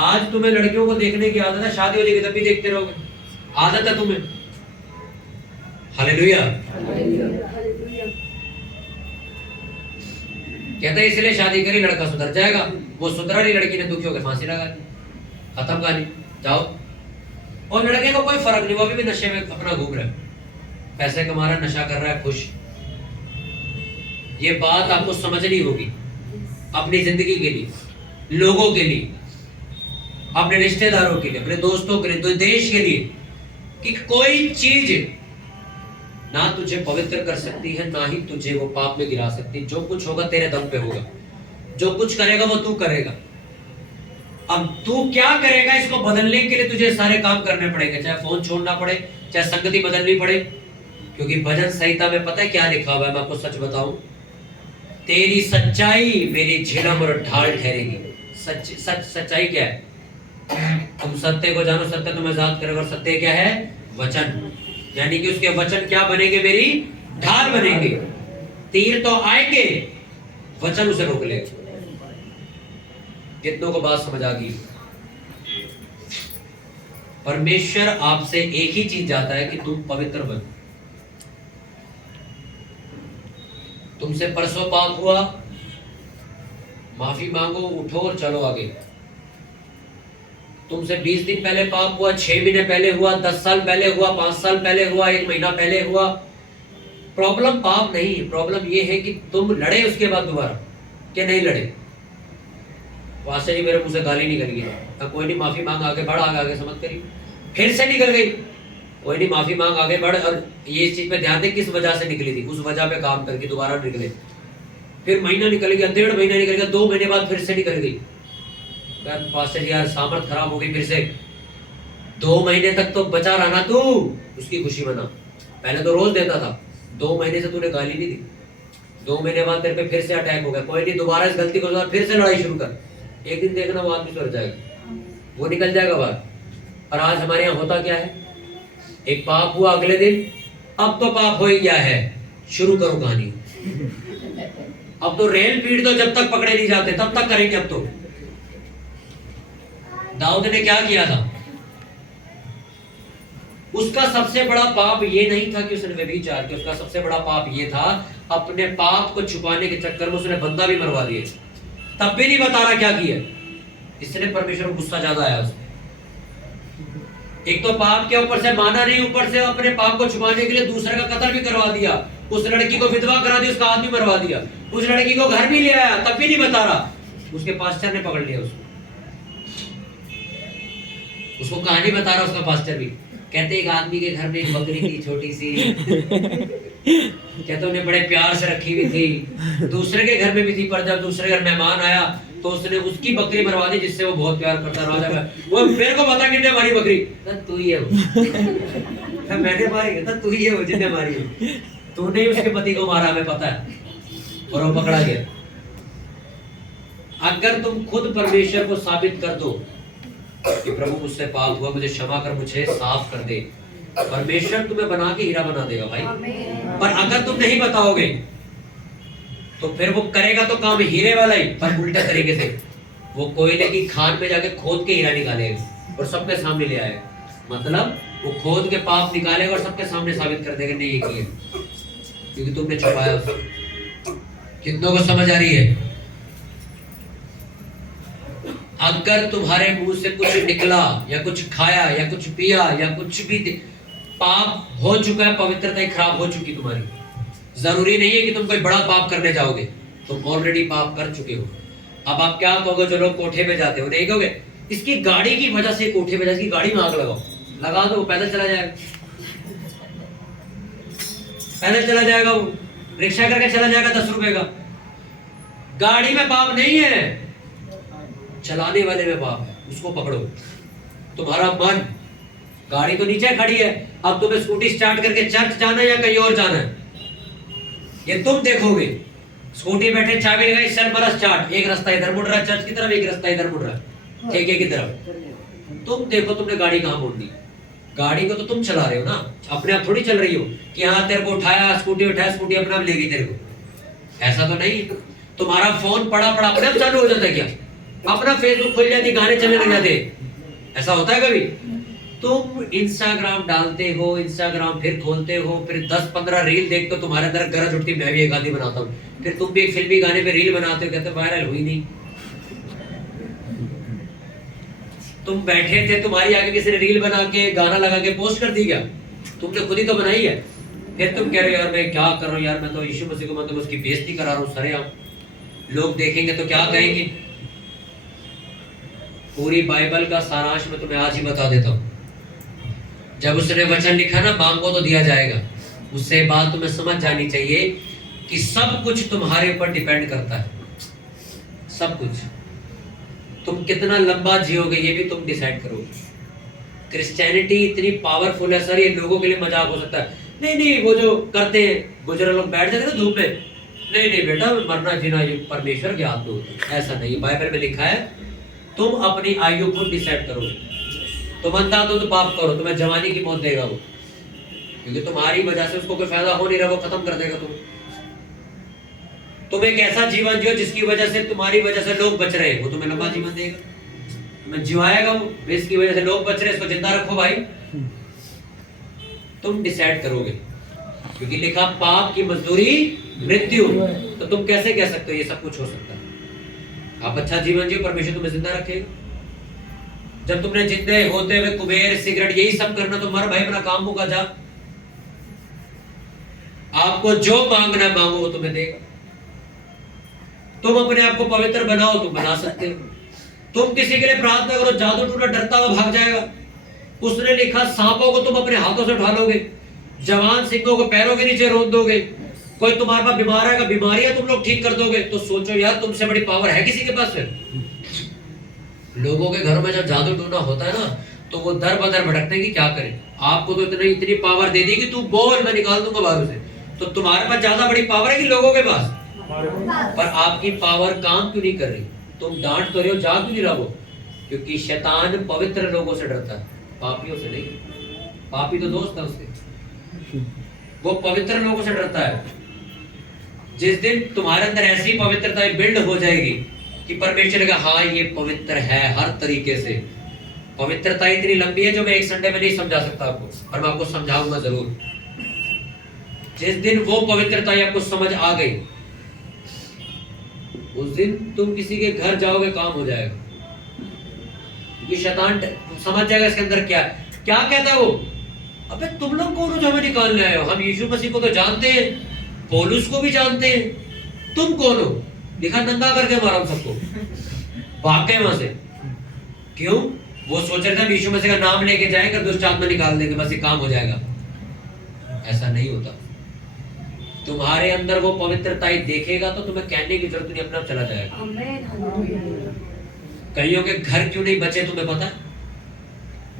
आज तुम्हें लड़कियों को देखने की आदत है, शादी हो जाएगी तब भी देखते रहोगे, आदत है तुम्हें। हालेलुया। कहता है इसलिए शादी करी, लड़का सुधर जाएगा। वो सुधरा नहीं, लड़की ने दुखी होकर फांसी लगा दी, खत्म कहानी, जाओ। और लड़के को कोई फर्क नहीं, वो अभी भी नशे में अपना घूम रहा है, पैसे कमा रहा है, नशा कर रहा है, खुश। ये बात आपको समझनी होगी अपनी जिंदगी के लिए, लोगों के लिए, अपने रिश्तेदारों के लिए, अपने दोस्तों के लिए, तो देश के लिए, कि कोई चीज ना तुझे पवित्र कर सकती है, ना ही तुझे वो पाप में गिरा सकती। जो कुछ होगा तेरे दम पे होगा, जो कुछ करेगा वो तू करेगा। अब तू क्या करेगा, इसको बदलने के लिए तुझे सारे काम करने पड़ेंगे, चाहे फोन छोड़ना पड़े, चाहे संगति बदलनी पड़े। क्योंकि भजन संहिता में पता है क्या लिखा हुआ है? मैं आपको सच बताऊं, तेरी सच्चाई मेरी झिलम और ढाल ठहरेगी। सच्चाई क्या है? तुम सत्य को जानो, सत्य तुम्हें आजाद करेगा। और सत्य क्या है? वचन। यानी कि उसके वचन क्या बनेंगे? मेरी ढाल बनेंगे। तीर तो आएंगे, वचन उसे रोक लेगा। कितनों को बात समझ आ गई? परमेश्वर आपसे एक ही चीज चाहता है कि तुम पवित्र बनो। तुमसे परसों पाप हुआ, माफी मांगो, उठो और चलो आगे। तुमसे 20 दिन पहले पाप हुआ, 6 महीने पहले हुआ, 10 साल पहले हुआ, 5 साल पहले हुआ, 1 महीना पहले हुआ, प्रॉब्लम पाप नहीं, प्रॉब्लम ये है कि तुम लड़े उसके बाद दोबारा, क्या नहीं लड़े। वहां से मेरे मुंह से गाली निकल गई, अब कोई नहीं, माफी मांग, आगे बढ़, आगे समझ करी, फिर से निकल गई, कोई नहीं, माफी मांग, आगे बढ़। और ये इस चीज पे ध्यान दे किस वजह से निकली थी, उस वजह पे काम करके दोबारा निकले। फिर महीना निकल गया, 1.5 महीना निकल गया, 2 महीने बाद फिर से निकल गई। पास्टर यार सामर्थ खराब हो गई, फिर से 2 महीने तक तो बचा रहा ना तू, उसकी खुशी मना। पहले तो रोज देता था, 2 महीने से तूने गाली नहीं दी, 2 महीने बाद तेरे पे फिर से अटैक हो गया, कोई नहीं, दोबारा इस गलती को फिर से लड़ाई शुरू कर, एक दिन देखना वो आदमी सुधर जाएगा, वो निकल जाएगा बाहर। और आज हमारे यहाँ होता क्या है, एक पाप हुआ अगले दिन, अब तो पाप हो ही गया है, शुरू करो कहानी। अब तो रेल पीट दो, जब तक पकड़े नहीं जाते तब तक करेंगे। अब तो दाऊद ने क्या किया था, उसका सबसे बड़ा पाप ये नहीं था कि उसने व्यभिचार किया, उसका सबसे बड़ा पाप ये था अपने पाप को छुपाने के चक्कर में उसने बंदा भी मरवा दिए, तब भी नहीं बता रहा क्या किया। इसलिए परमेश्वर को गुस्सा ज्यादा आया उसने। एक तो पाप के ऊपर से माना नहीं, ऊपर से अपने पाप को छुपाने के लिए दूसरे का कत्ल भी करवा दिया, उस लड़की को विधवा करा दी, उसका आदमी मरवा दिया, उस लड़की को घर भी ले आया, तब भी नहीं बता रहा। उसके पास्टर ने पकड़ लिया उसको कहानी बता रहा उसका पास्टर भी। कहते एक आदमी के घर में एक बकरी थी छोटी सी, कहते उन्हें बड़े प्यार से रखी हुई थी, दूसरे के घर में भी थी, पर जब दूसरे घर मेहमान आया तो उसने उसकी बकरी मरवा दी जिससे वो बहुत प्यार करता राजा। वो मेरे को पता किसने मारी बकरी, तू ही है वो। मैंने मारी, तू ही है वो जिसने मारी, तूने ही उसके पति को मारा, हमें पता है, और वो पकड़ा गया। अगर तुम खुद परमेश्वर को साबित कर दो कि प्रभु मुझसे पाप हुआ, मुझे क्षमा कर, मुझे साफ कर दे, परमेश्वर तुम्हें बना के हीरा बना देगा भाई। पर अगर तुम नहीं बताओगे तो फिर वो करेगा तो काम हीरे वाला ही, पर उल्टे तरीके से। वो कोयले की खान में जाके खोद के हीरा निकालेगा और सबके सामने ले आएगा। मतलब वो खोद के पाप निकालेगा और सबके सामने साबित कर देगा नहीं ये किए, क्योंकि तुमने छुपाया उसको। कितनों को समझ आ रही है? अगर तुम्हारे मुंह से कुछ निकला या कुछ खाया या कुछ पिया या कुछ भी पाप हो चुका है, पवित्रता ही खराब हो चुकी तुम्हारी। जरूरी नहीं है कि तुम कोई बड़ा पाप करने जाओगे, तुम ऑलरेडी पाप कर चुके हो। अब आप क्या कहोगे जो लोग कोठे पे जाते हो, नहीं कहोगे इसकी गाड़ी की वजह से कोठे पे जाए, इसकी गाड़ी में आग लगाओ, लगा दो, वो पैदल चला जाएगा, पैदल चला जाएगा, वो रिक्शा करके चला जाएगा 10 रुपए का। गाड़ी में पाप नहीं है, चलाने वाले में पाप है, उसको पकड़ो। तुम्हारा मन, गाड़ी तो नीचे खड़ी है, अब तुम्हें स्कूटी स्टार्ट करके चर्च जाना है या कहीं और जाना है, ये तुम देखोगे। स्कूटी बैठे, चाबी लगाई, चल मारा स्टार्ट, एक रास्ता इधर मुड़ रहा है चर्च की तरफ, एक रास्ता इधर मुड़ रहा है ठेके की तरफ। तुम देखो तुमने गाड़ी कहां मोड़ दी। गाड़ी को तो तुम चला रहे हो ना, अपने आप थोड़ी चल रही हो कि हाँ तेरे को उठाया, स्कूटी उठाया, स्कूटी अपने आप ले गई तेरे को, ऐसा तो नहीं। तुम्हारा फोन पड़ा पड़ा अपने आप चालू हो जाता है क्या? अपना फेसबुक खुल जाती, गाने चलने लग जाते, ऐसा होता है कभी? तुम इंस्टाग्राम डालते हो, इंस्टाग्राम फिर खोलते हो, फिर 10-15 रील देखते हो, तुम्हारे अंदर गरज उठती मैं भी एक आधी बनाता हूँ, फिर तुम भी एक फिल्मी गाने पे रील बनाते हो, कहते वायरल हुई नहीं। तुम बैठे थे, तुम्हारी आगे किसी ने रील बना के गाना लगा के पोस्ट कर दी क्या? तुमने खुद ही तो बनाई है। फिर तुम कह रहे हो यार मैं क्या कर रहा हूँ यार, मैं तो यीशु मसीह को मतलब उसकी बेइज्जती करा रहा हूँ सरेआम, लोग देखेंगे तो क्या कहेंगे। पूरी बाइबल का सारांश मैं तुम्हें आज ही बता देता हूँ। जब उसने वचन लिखा ना, मांगो तो दिया जाएगा, उससे बात तुम्हें समझ जानी चाहिए कि सब कुछ तुम्हारे ऊपर डिपेंड करता है, सब कुछ। तुम कितना लंबा जियोगे ये भी तुम डिसाइड करोगे। क्रिश्चियनिटी इतनी पावरफुल है सर, ये लोगों के लिए मजाक हो सकता है, नहीं नहीं वो जो करते हैं गुजरे लोग बैठ जाते हैं धूप में, नहीं नहीं बेटा मरना जीना ये परमेश्वर के हाथ में होता है, ऐसा नहीं। बाइबल में लिखा है तुम अपनी आयु खुद डिसाइड करोगे। तुम अंधा दूध पाप करो, तुम्हें जवानी की मौत देगा वो, क्योंकि तुम्हारी वजह से उसको कोई फायदा हो नहीं रहा, वो खत्म कर देगा तुम एक ऐसा जीवन जियो जिसकी वजह से, तुम्हारी वजह से लोग बच रहे हैं, वो तुम्हें लंबा जीवन देगा, तुम्हें जिवाएगा वो। इसकी वजह से लोग बच रहे हैं, इसको जिंदा रखो भाई। तुम डिसाइड करोगे, क्योंकि लिखा पाप की मजदूरी मृत्यु। तो तुम कैसे कह सकते हो ये सब कुछ हो सकता है? आप अच्छा जीवन जियो, परमेश्वर तुम्हें जिंदा रखेगा। जब तुमने जिंदे होते हुए कुबेर, सिगरेट यही सब करना, तो मर भाई, अपना काम होगा जा। आपको जो मांगना मांगो वो तुम्हें देगा। तुम अपने आप को पवित्र बनाओ, तुम बना सकते हो। तुम किसी के लिए प्रार्थना करो, जादू टूटा डरता हुआ भाग जाएगा। उसने लिखा सांपों को तुम अपने हाथों से उठा लोगे, जवान सिंहों को पैरों के नीचे रोक दोगे। कोई तुम्हारे पास बीमार है, बीमारियां तुम लोग ठीक कर दोगे। तो सोचो यार, तुमसे बड़ी पावर है किसी के पास? फिर लोगों के घरों में जब जादू टूना होता है ना, तो वो दर बदर भटकते कि क्या करें। आपको तो इतनी पावर दे दी कि तू बोल, मैं निकाल दूंगा बाहर से। तो तुम्हारे पास ज्यादा बड़ी पावर है कि लोगों के पास? पर आपकी पावर काम क्यों नहीं कर रही? तुम डांट तो रहे हो, जा क्यों नहीं रहा वो? क्योंकि शैतान पवित्र लोगों से डरता है, पापियों से नहीं। पापी तो दोस्त है उसके, वो पवित्र लोगों से डरता है। जिस दिन तुम्हारे अंदर ऐसी पवित्रता बिल्ड हो जाएगी कि परमेश्वर का हाँ ये पवित्र है हर तरीके से। पवित्रता इतनी लंबी है जो मैं एक संडे में नहीं समझा सकता आपको, और मैं आपको समझाऊंगा जरूर। जिस दिन वो पवित्रता आपको समझ आ गई, उस दिन तुम किसी के घर जाओगे काम हो जाएगा। क्योंकि शैतान समझ जाएगा इसके अंदर क्या क्या कहता है वो। अबे तुम लोग कौन हो जो हमें निकालने आए हो? हम यीशु मसीह को तो जानते हैं, पौलुस को भी जानते हैं, तुम कौन हो? दिखा नंगा करके मारा हम सबको, भाग गए वहां से। क्यों? वो सोच रहे थे यीशु मसीह का नाम लेके जाएंगे, दुष्ट आत्मा निकाल देंगे, बस ये काम हो जाएगा। ऐसा नहीं होता। तुम्हारे अंदर वो पवित्रता देखेगा तो तुम्हें कहने की जरूरत नहीं, अपना चला जाएगा। कईयों के घर क्यों नहीं बचे तुम्हें पता है?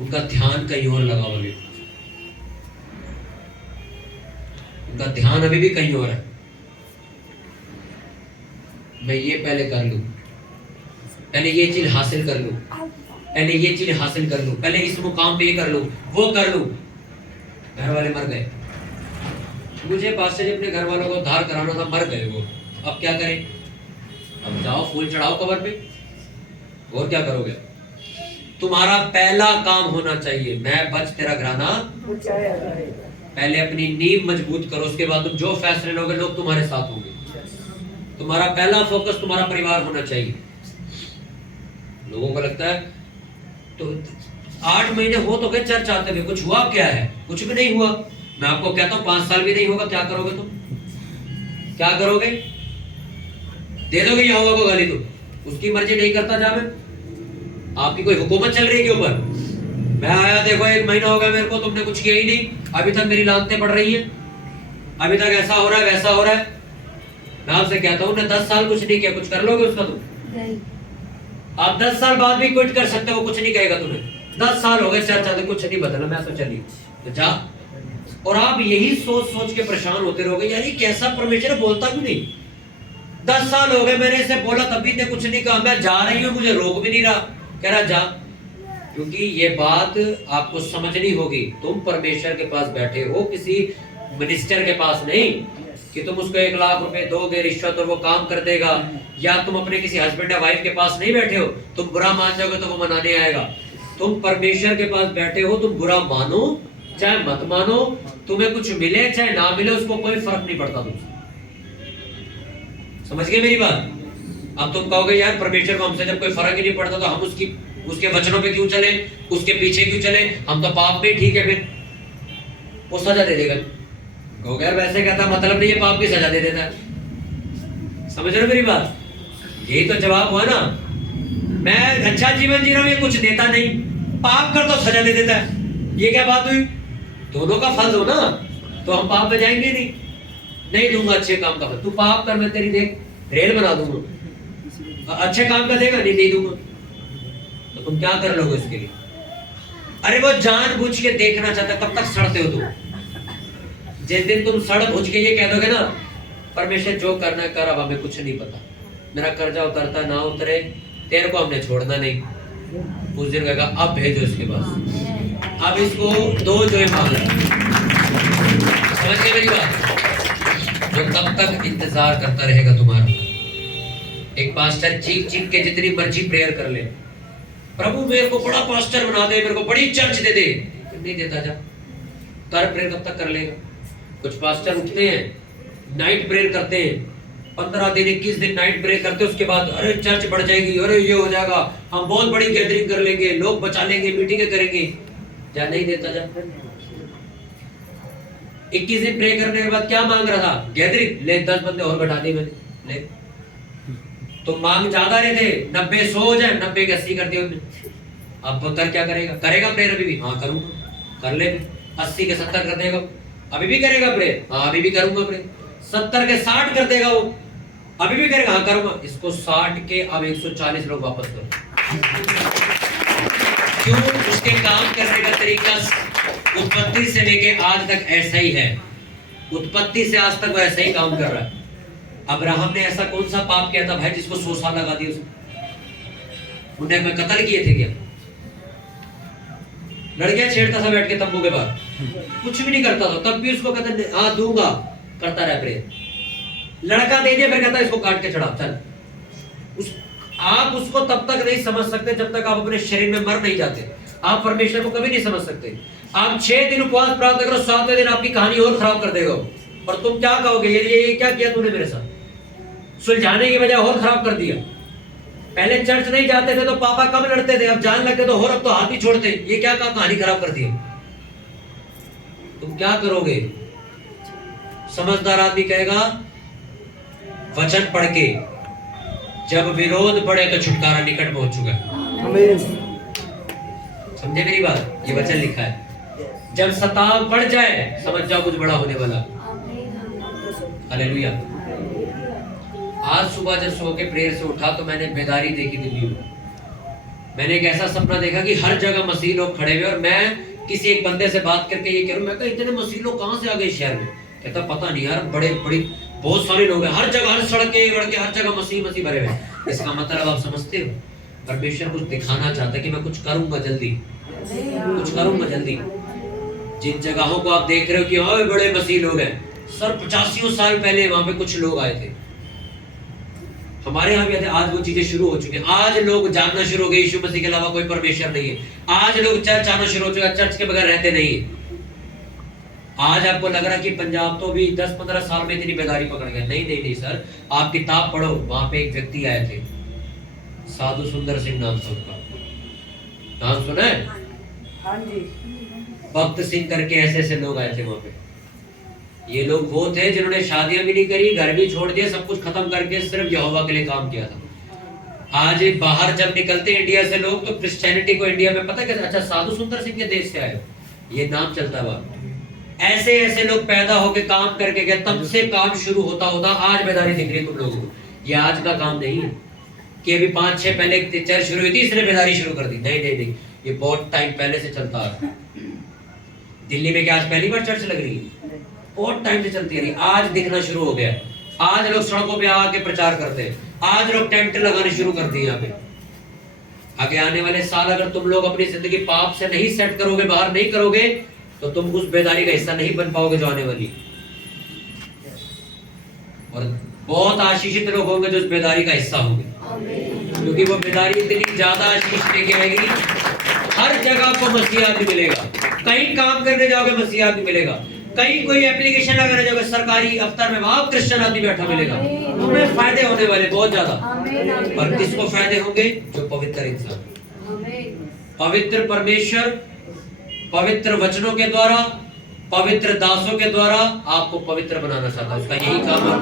उनका ध्यान कहीं और लगा हुआ, उनका ध्यान अभी भी कहीं और है। मैं ये पहले कर लूं, पहले ये चीज हासिल कर लूं, पहले ये चीज हासिल कर लूं, पहले इस मुकाम पे ये कर लूं, वो कर लूं। घर वाले मर गए, मुझे पास्टर जी अपने घर वालों को उद्धार कराना था, मर गए वो। अब क्या करें? अब जाओ फूल चढ़ाओ कब्र पे, और क्या करोगे? तुम्हारा पहला काम होना चाहिए, मैं बच तेरा घराना। पहले अपनी नींव मजबूत करो, उसके बाद तुम जो फैसले लोगे लोग तुम्हारे साथ होंगे। तुम्हारा पहला फोकस तुम्हारा परिवार होना चाहिए। लोगों को लगता है तो 8 महीने हो तो गए चर्च आते हुए, कुछ हुआ क्या है? कुछ भी नहीं हुआ। मैं आपको कहता हूं 5 साल भी नहीं होगा, क्या करोगे तुम? क्या करोगे? दे दोगे यहोवा को गाली? तुम उसकी मर्जी नहीं करता जा मैं? आपकी कोई हुकूमत चल रही है के ऊपर? मैं आया देखो 1 महीना हो गया मेरे को, तुमने कुछ किया ही नहीं, अभी तक मेरी लानतें पड़ रही है, अभी तक ऐसा हो रहा है वैसा हो रहा है। मैं आपसे कहता हूँ ना 10 साल कुछ नहीं किया, कुछ कर लोगे उसका तुम? नहीं। आप 10 साल बाद भी क्विट कर सकते हो, कुछ नहीं कहेगा तुम्हें। 10 साल हो गए चर्चा में, कुछ नहीं बदला, मैं तो चली तो जा। और आप यही सोच सोच के परेशान होते रहोगे, यार ये कैसा परमेश्वर बोलता क्यों नहीं? 10 साल हो गए मैंने इसे बोला तभी ने कुछ नहीं कहा, मैं जा रही हूँ, मुझे रोक भी नहीं रहा, कह रहा जा। क्योंकि ये बात आपको समझनी होगी। तुम परमेश्वर के पास बैठे हो, किसी मिनिस्टर के पास नहीं कि तुम उसको 1 लाख रुपए दोगे रिश्वत और वो काम कर देगा। या तुम अपने किसी हस्बैंड या वाइफ के पास नहीं बैठे हो, तुम बुरा मान जाओगे तो वो मनाने आएगा। तुम परमेश्वर के पास बैठे हो, तुम बुरा मानो चाहे मत मानो, तुम्हें कुछ मिले चाहे ना मिले, उसको कोई फर्क नहीं पड़ता तुमसे। समझ गए मेरी बात? अब तुम कहोगे यार परमेश्वर को हमसे जब कोई फर्क ही नहीं पड़ता तो हम उसके वचनों पे क्यों चले, उसके पीछे क्यों चले? हम तो पाप में ठीक है, फिर वो सजा दे देगा। कहोगे यार वैसे कहता मतलब नहीं है, पाप की सजा दे देता है। समझ रहे हो मेरी बात? यही तो जवाब हुआ ना। मैं अच्छा जीवन जी रहा हूं, ये कुछ देता नहीं, पाप कर तो सजा दे देता है। ये क्या बात हुई? दोनों का फल दो ना, तो हम पाप में जाएंगे नहीं दूंगा अच्छे काम का फल। तू पाप कर, मैं तेरी देख रेल बना दूंगा। अच्छे काम का देगा नहीं दूंगा, तो तुम क्या कर लोगे उसके लिए? अरे वो जानबूझ के देखना चाहता, कब तक सड़ते हो तुम? जिस दिन तुम सड़ बुझ के ये कह दोगे ना परमेश्वर जो करना है कर, अब हमें कुछ नहीं पता, मेरा कर्जा उतरता ना उतरे, तेरे को हमने छोड़ना नहीं, उस दिन कहेगा अब भेजो इसके पास, अब इसको दो जो ये मांग रहा। समझ गए मेरी बात? जो तब तक इंतजार करता रहेगा तुम्हारा। एक पास्टर चीख चीख के जितनी मर्जी प्रेयर कर ले, प्रभु मेरे को बड़ा पास्टर बना दे, मेरे को बड़ी चर्च दे दे, नहीं देता जा। कर प्रेयर कब तक कर लेगा? कुछ पास्टर उठते हैं नाइट प्रेयर करते हैं, 15 दिन 21 दिन नाइट प्रेयर करते हैं, उसके बाद अरे चर्च बढ़ जाएगी, अरे ये हो जाएगा, हम बहुत बड़ी गैदरिंग कर लेंगे, लोग बचा लेंगे, मीटिंगें करेंगे। जा नहीं देता जा। 21 दिन प्रे करने के बाद क्या मांग रहा था? गैदरिंग, ले 10 बंदे और बैठा दिए मैंने, ले। तो मांग ज्यादा रहे थे, 90 100 हो जाए, 90 के 80 कर दिए उन्होंने। अब कर क्या करेगा? करेगा प्रेयर अभी भी? हाँ करूंगा, कर ले। 80 के 70 कर देगा, अभी भी करेगा प्रेयर? हाँ अभी भी करूंगा प्रेयर। 70 के 60 कर देगा वो, अभी भी करेगा? हाँ करूंगा। इसको 60 के अब 140 लोग वापस करो। क्यों? उसके काम करने का तरीका उत्पत्ति से लेके आज तक ऐसा ही है। उत्पत्ति से आज तक वो ऐसा ही काम कर रहा है। अब्राहम ने ऐसा कौन सा पाप किया था भाई जिसको 100 साल लगा दिए उसने? उन्हें कोई कत्ल किए थे क्या? लड़कियां छेड़ता था बैठ के तंबू के बाहर, कुछ भी नहीं करता था, तब भी उसको कहता हाँ दूंगा, करता रहा प्रेयर। लड़का दे दिया, फिर कहता इसको काट के चढ़ा चल। आप उसको तब तक नहीं समझ सकते जब तक आप अपने शरीर में मर नहीं जाते। आप परमेश्वर को कभी नहीं समझ सकते। आप 6 दिन उपवास प्रार्थना करो, 7वें दिन आपकी कहानी और खराब कर देगा और तुम क्या कहोगे, ये क्या किया तूने मेरे साथ? सुलझाने की बजाय और खराब कर दिया। पहले चर्च नहीं जाते थे तो पापा कम लड़ते थे, अब जान लगे तो और अब तो हाथ ही छोड़ते। ये क्या कहानी खराब कर दी? तुम क्या करोगे? समझदार आदमी कहेगा वचन पढ़ के जब विरोध पड़े तो छुटकारा निकट पहुंच चुका है। समझे मेरी बात? ये वचन लिखा है। जब सताव बढ़ जाए समझ जाओ कुछ बड़ा होने वाला। हालेलुया। आज सुबह जब सो के प्रेयर से उठा तो मैंने बेदारी देखी दिल्ली में। मैंने एक ऐसा सपना देखा कि हर जगह मसीह लोग खड़े हुए और मैं किसी एक बंदे से बात करके ये कह रहा हूं, मैं कहा इतने मसीह लोग कहां से आ गए शहर में? कहता पता नहीं यार, बड़ी बहुत सारे लोग हैं, हर जगह, हर सड़के वड़के हर जगह मसीह भरे हुए। इसका मतलब आप समझते हो परमेश्वर कुछ दिखाना चाहता है कि मैं कुछ करूंगा जल्दी, कुछ करूंगा जल्दी। जिन जगहों को आप देख रहे हो कि हाँ बड़े मसीह लोग हैं, सर 85 साल पहले वहां पे कुछ लोग आए थे। हमारे यहाँ भी आज वो चीजें शुरू हो चुकी हैं। आज लोग जानना शुरू हो गए यीशु मसीह के अलावा कोई परमेश्वर नहीं है। आज लोग चर्च आना शुरू हो चुका है, चर्च के बगैर रहते नहीं है। आज आपको लग रहा है कि पंजाब तो भी 10-15 साल में इतनी बेदारी पकड़ गया। नहीं सर, आप किताब पढ़ो, वहां पे एक व्यक्ति आए थे, साधु सुंदर सिंह नाम था उनका, नाम सुना है? हाँ जी। भक्त सिंह करके ऐसे लोग आए थे वहां पे। ये लोग वो थे जिन्होंने शादियां भी नहीं करी, घर भी छोड़ दिया, सब कुछ खत्म करके सिर्फ यहोवा के लिए काम किया था। आज बाहर जब निकलते इंडिया से लोग तो क्रिश्चियनिटी को इंडिया में पता कैसे, अच्छा साधु सुंदर सिंह के देश से आए, ये नाम चलता है। ऐसे लोग पैदा होके काम करके गए, तब से काम शुरू होता आज बेदारी दिख रही तुम लोगों को। ये आज का काम नहीं है कि अभी 5-6 पहले चर्च शुरू हुई थी इसने बेदारी शुरू कर दी। नहीं, ये बहुत टाइम पहले से चलता आ रहा है। दिल्ली में क्या आज पहली बार चर्च लग रही है? बहुत टाइम से चलती रही। आज दिखना शुरू हो गया। आज लोग सड़कों पे आके प्रचार करते हैं, आज लोग टेंट लगाने शुरू कर दिए यहाँ पे। आगे आने वाले साल अगर तुम लोग अपनी जिंदगी पाप से नहीं सेट करोगे, बाहर नहीं करोगे, तो तुम उस बेदारी का हिस्सा नहीं बन पाओगे जो आने वाली। और बहुत आशीषित लोग होंगे जो उस बेदारी का हिस्सा होंगे, क्योंकि वो बेदारी इतनी ज्यादा आशीष लेके आएगी। हर जगह आपको मसीह आदमी मिलेगा, कहीं काम करने जाओगे मसीह आदमी मिलेगा, कहीं कोई एप्लीकेशन लगाने जाओगे सरकारी अफतर में, वहां क्रिश्चियन आदमी बैठा मिलेगा। तुम्हें फायदे होने वाले बहुत ज्यादा। और किसको फायदे होंगे? जो पवित्र इंसान, पवित्र परमेश्वर पवित्र वचनों के द्वारा, पवित्र दासों के द्वारा आपको पवित्र बनाना चाहता है। उसका यही काम है।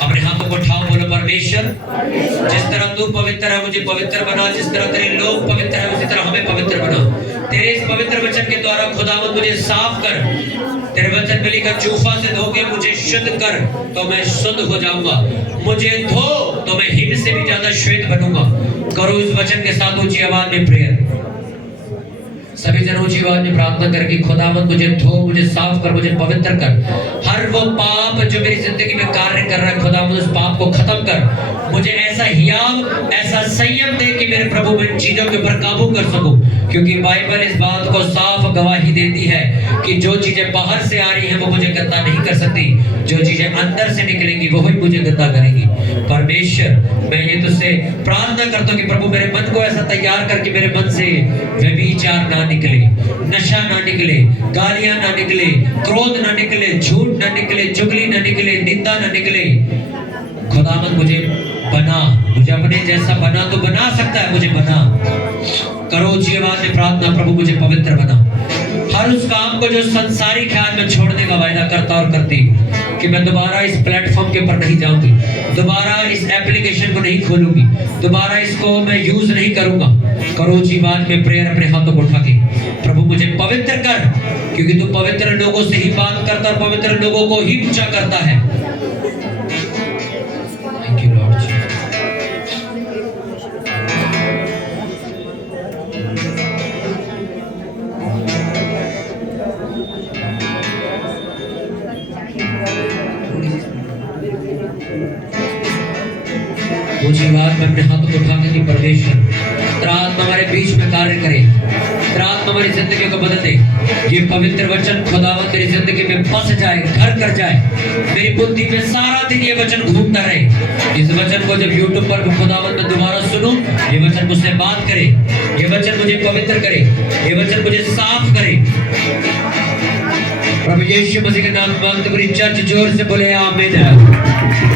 अपने हाथों को उठाओ, बोलो परमेश्वर जिस तरह तू पवित्र है मुझे पवित्र बना, जिस तरह तेरे लोग पवित्र है उसी तरह हमें पवित्र बना। तेरे इस पवित्र वचन के द्वारा खुदावंद मुझे साफ कर। तेरे वचन में लिखा चूफा से धो के मुझे शुद्ध कर तो मैं शुद्ध हो जाऊंगा, मुझे धो तो मैं हिम से भी ज्यादा श्वेत बनूंगा। करो इस वचन के साथ ऊंची आवाज में प्रेयर। सभी जन ऊंची आवाज में प्रार्थना करके खुदावंद मुझे धो, मुझे साफ कर, मुझे पवित्र कर। हर वो पाप जो मेरी जिंदगी में कार्य कर रहा है खुदावंद उस पाप को खत्म कर। मुझे ऐसा हियाव, ऐसा संयम दे कि मेरे प्रभु मैं इन चीजों के ऊपर काबू कर सकूं, क्योंकि बाइबल इस बात को साफ गवाही देती है कि जो चीजें बाहर से आ रही हैं वो मुझे गंदा नहीं कर सकती, जो चीजें अंदर से निकलेंगी वो ही मुझे गंदा करेंगी। परमेश्वर मैं ये तुझसे प्रार्थना करता हूँ कि प्रभु मेरे मन को ऐसा तैयार कर कि मेरे मन से व्यभिचार ना निकले, नशा ना निकले, गालियां ना निकले, क्रोध ना निकले, झूठ ना निकले, चुगली ना निकले, निंदा ना निकले। खुदावंद मुझे बना, मुझे अपने जैसा बना तो बना सकता है, मुझे बना। करो जीवान में प्रार्थना, प्रभु मुझे पवित्र बना। हर उस काम को जो संसारी ख्याल में छोड़ने का वायदा करता और करती कि मैं दोबारा इस प्लेटफॉर्म के ऊपर नहीं जाऊंगी, दोबारा इस एप्लीकेशन को नहीं खोलूंगी, दोबारा इसको मैं यूज नहीं करूंगा। करो जीवान में प्रेयर अपने हाथों को उठा के, प्रभु मुझे पवित्र कर, क्योंकि तू पवित्र लोगों से ही बात करता और पवित्र लोगों को ही ऊंचा करता है। Thank you Lord. ऊंची आवाज में अपने हाथों को उठाकर की परमेश्वर तेरा आत्मा हमारे बीच में कार्य करे, तेरा आत्मा हमारी जिंदगी को बदल दे। ये पवित्र वचन खुदावंद तेरी जिंदगी में बस जाए, घर कर जाए। मेरी बुद्धि में सारा दिन ये वचन घूमता रहे। इस वचन को जब यूट्यूब पर खुदावंद में दोबारा सुनूं, ये वचन मुझसे बात करे, ये वचन मुझे पवित्र करे, ये वचन मुझे साफ करे। प्रभु यीशु मसीह के नाम में चर्च जोर से बोले आमीन।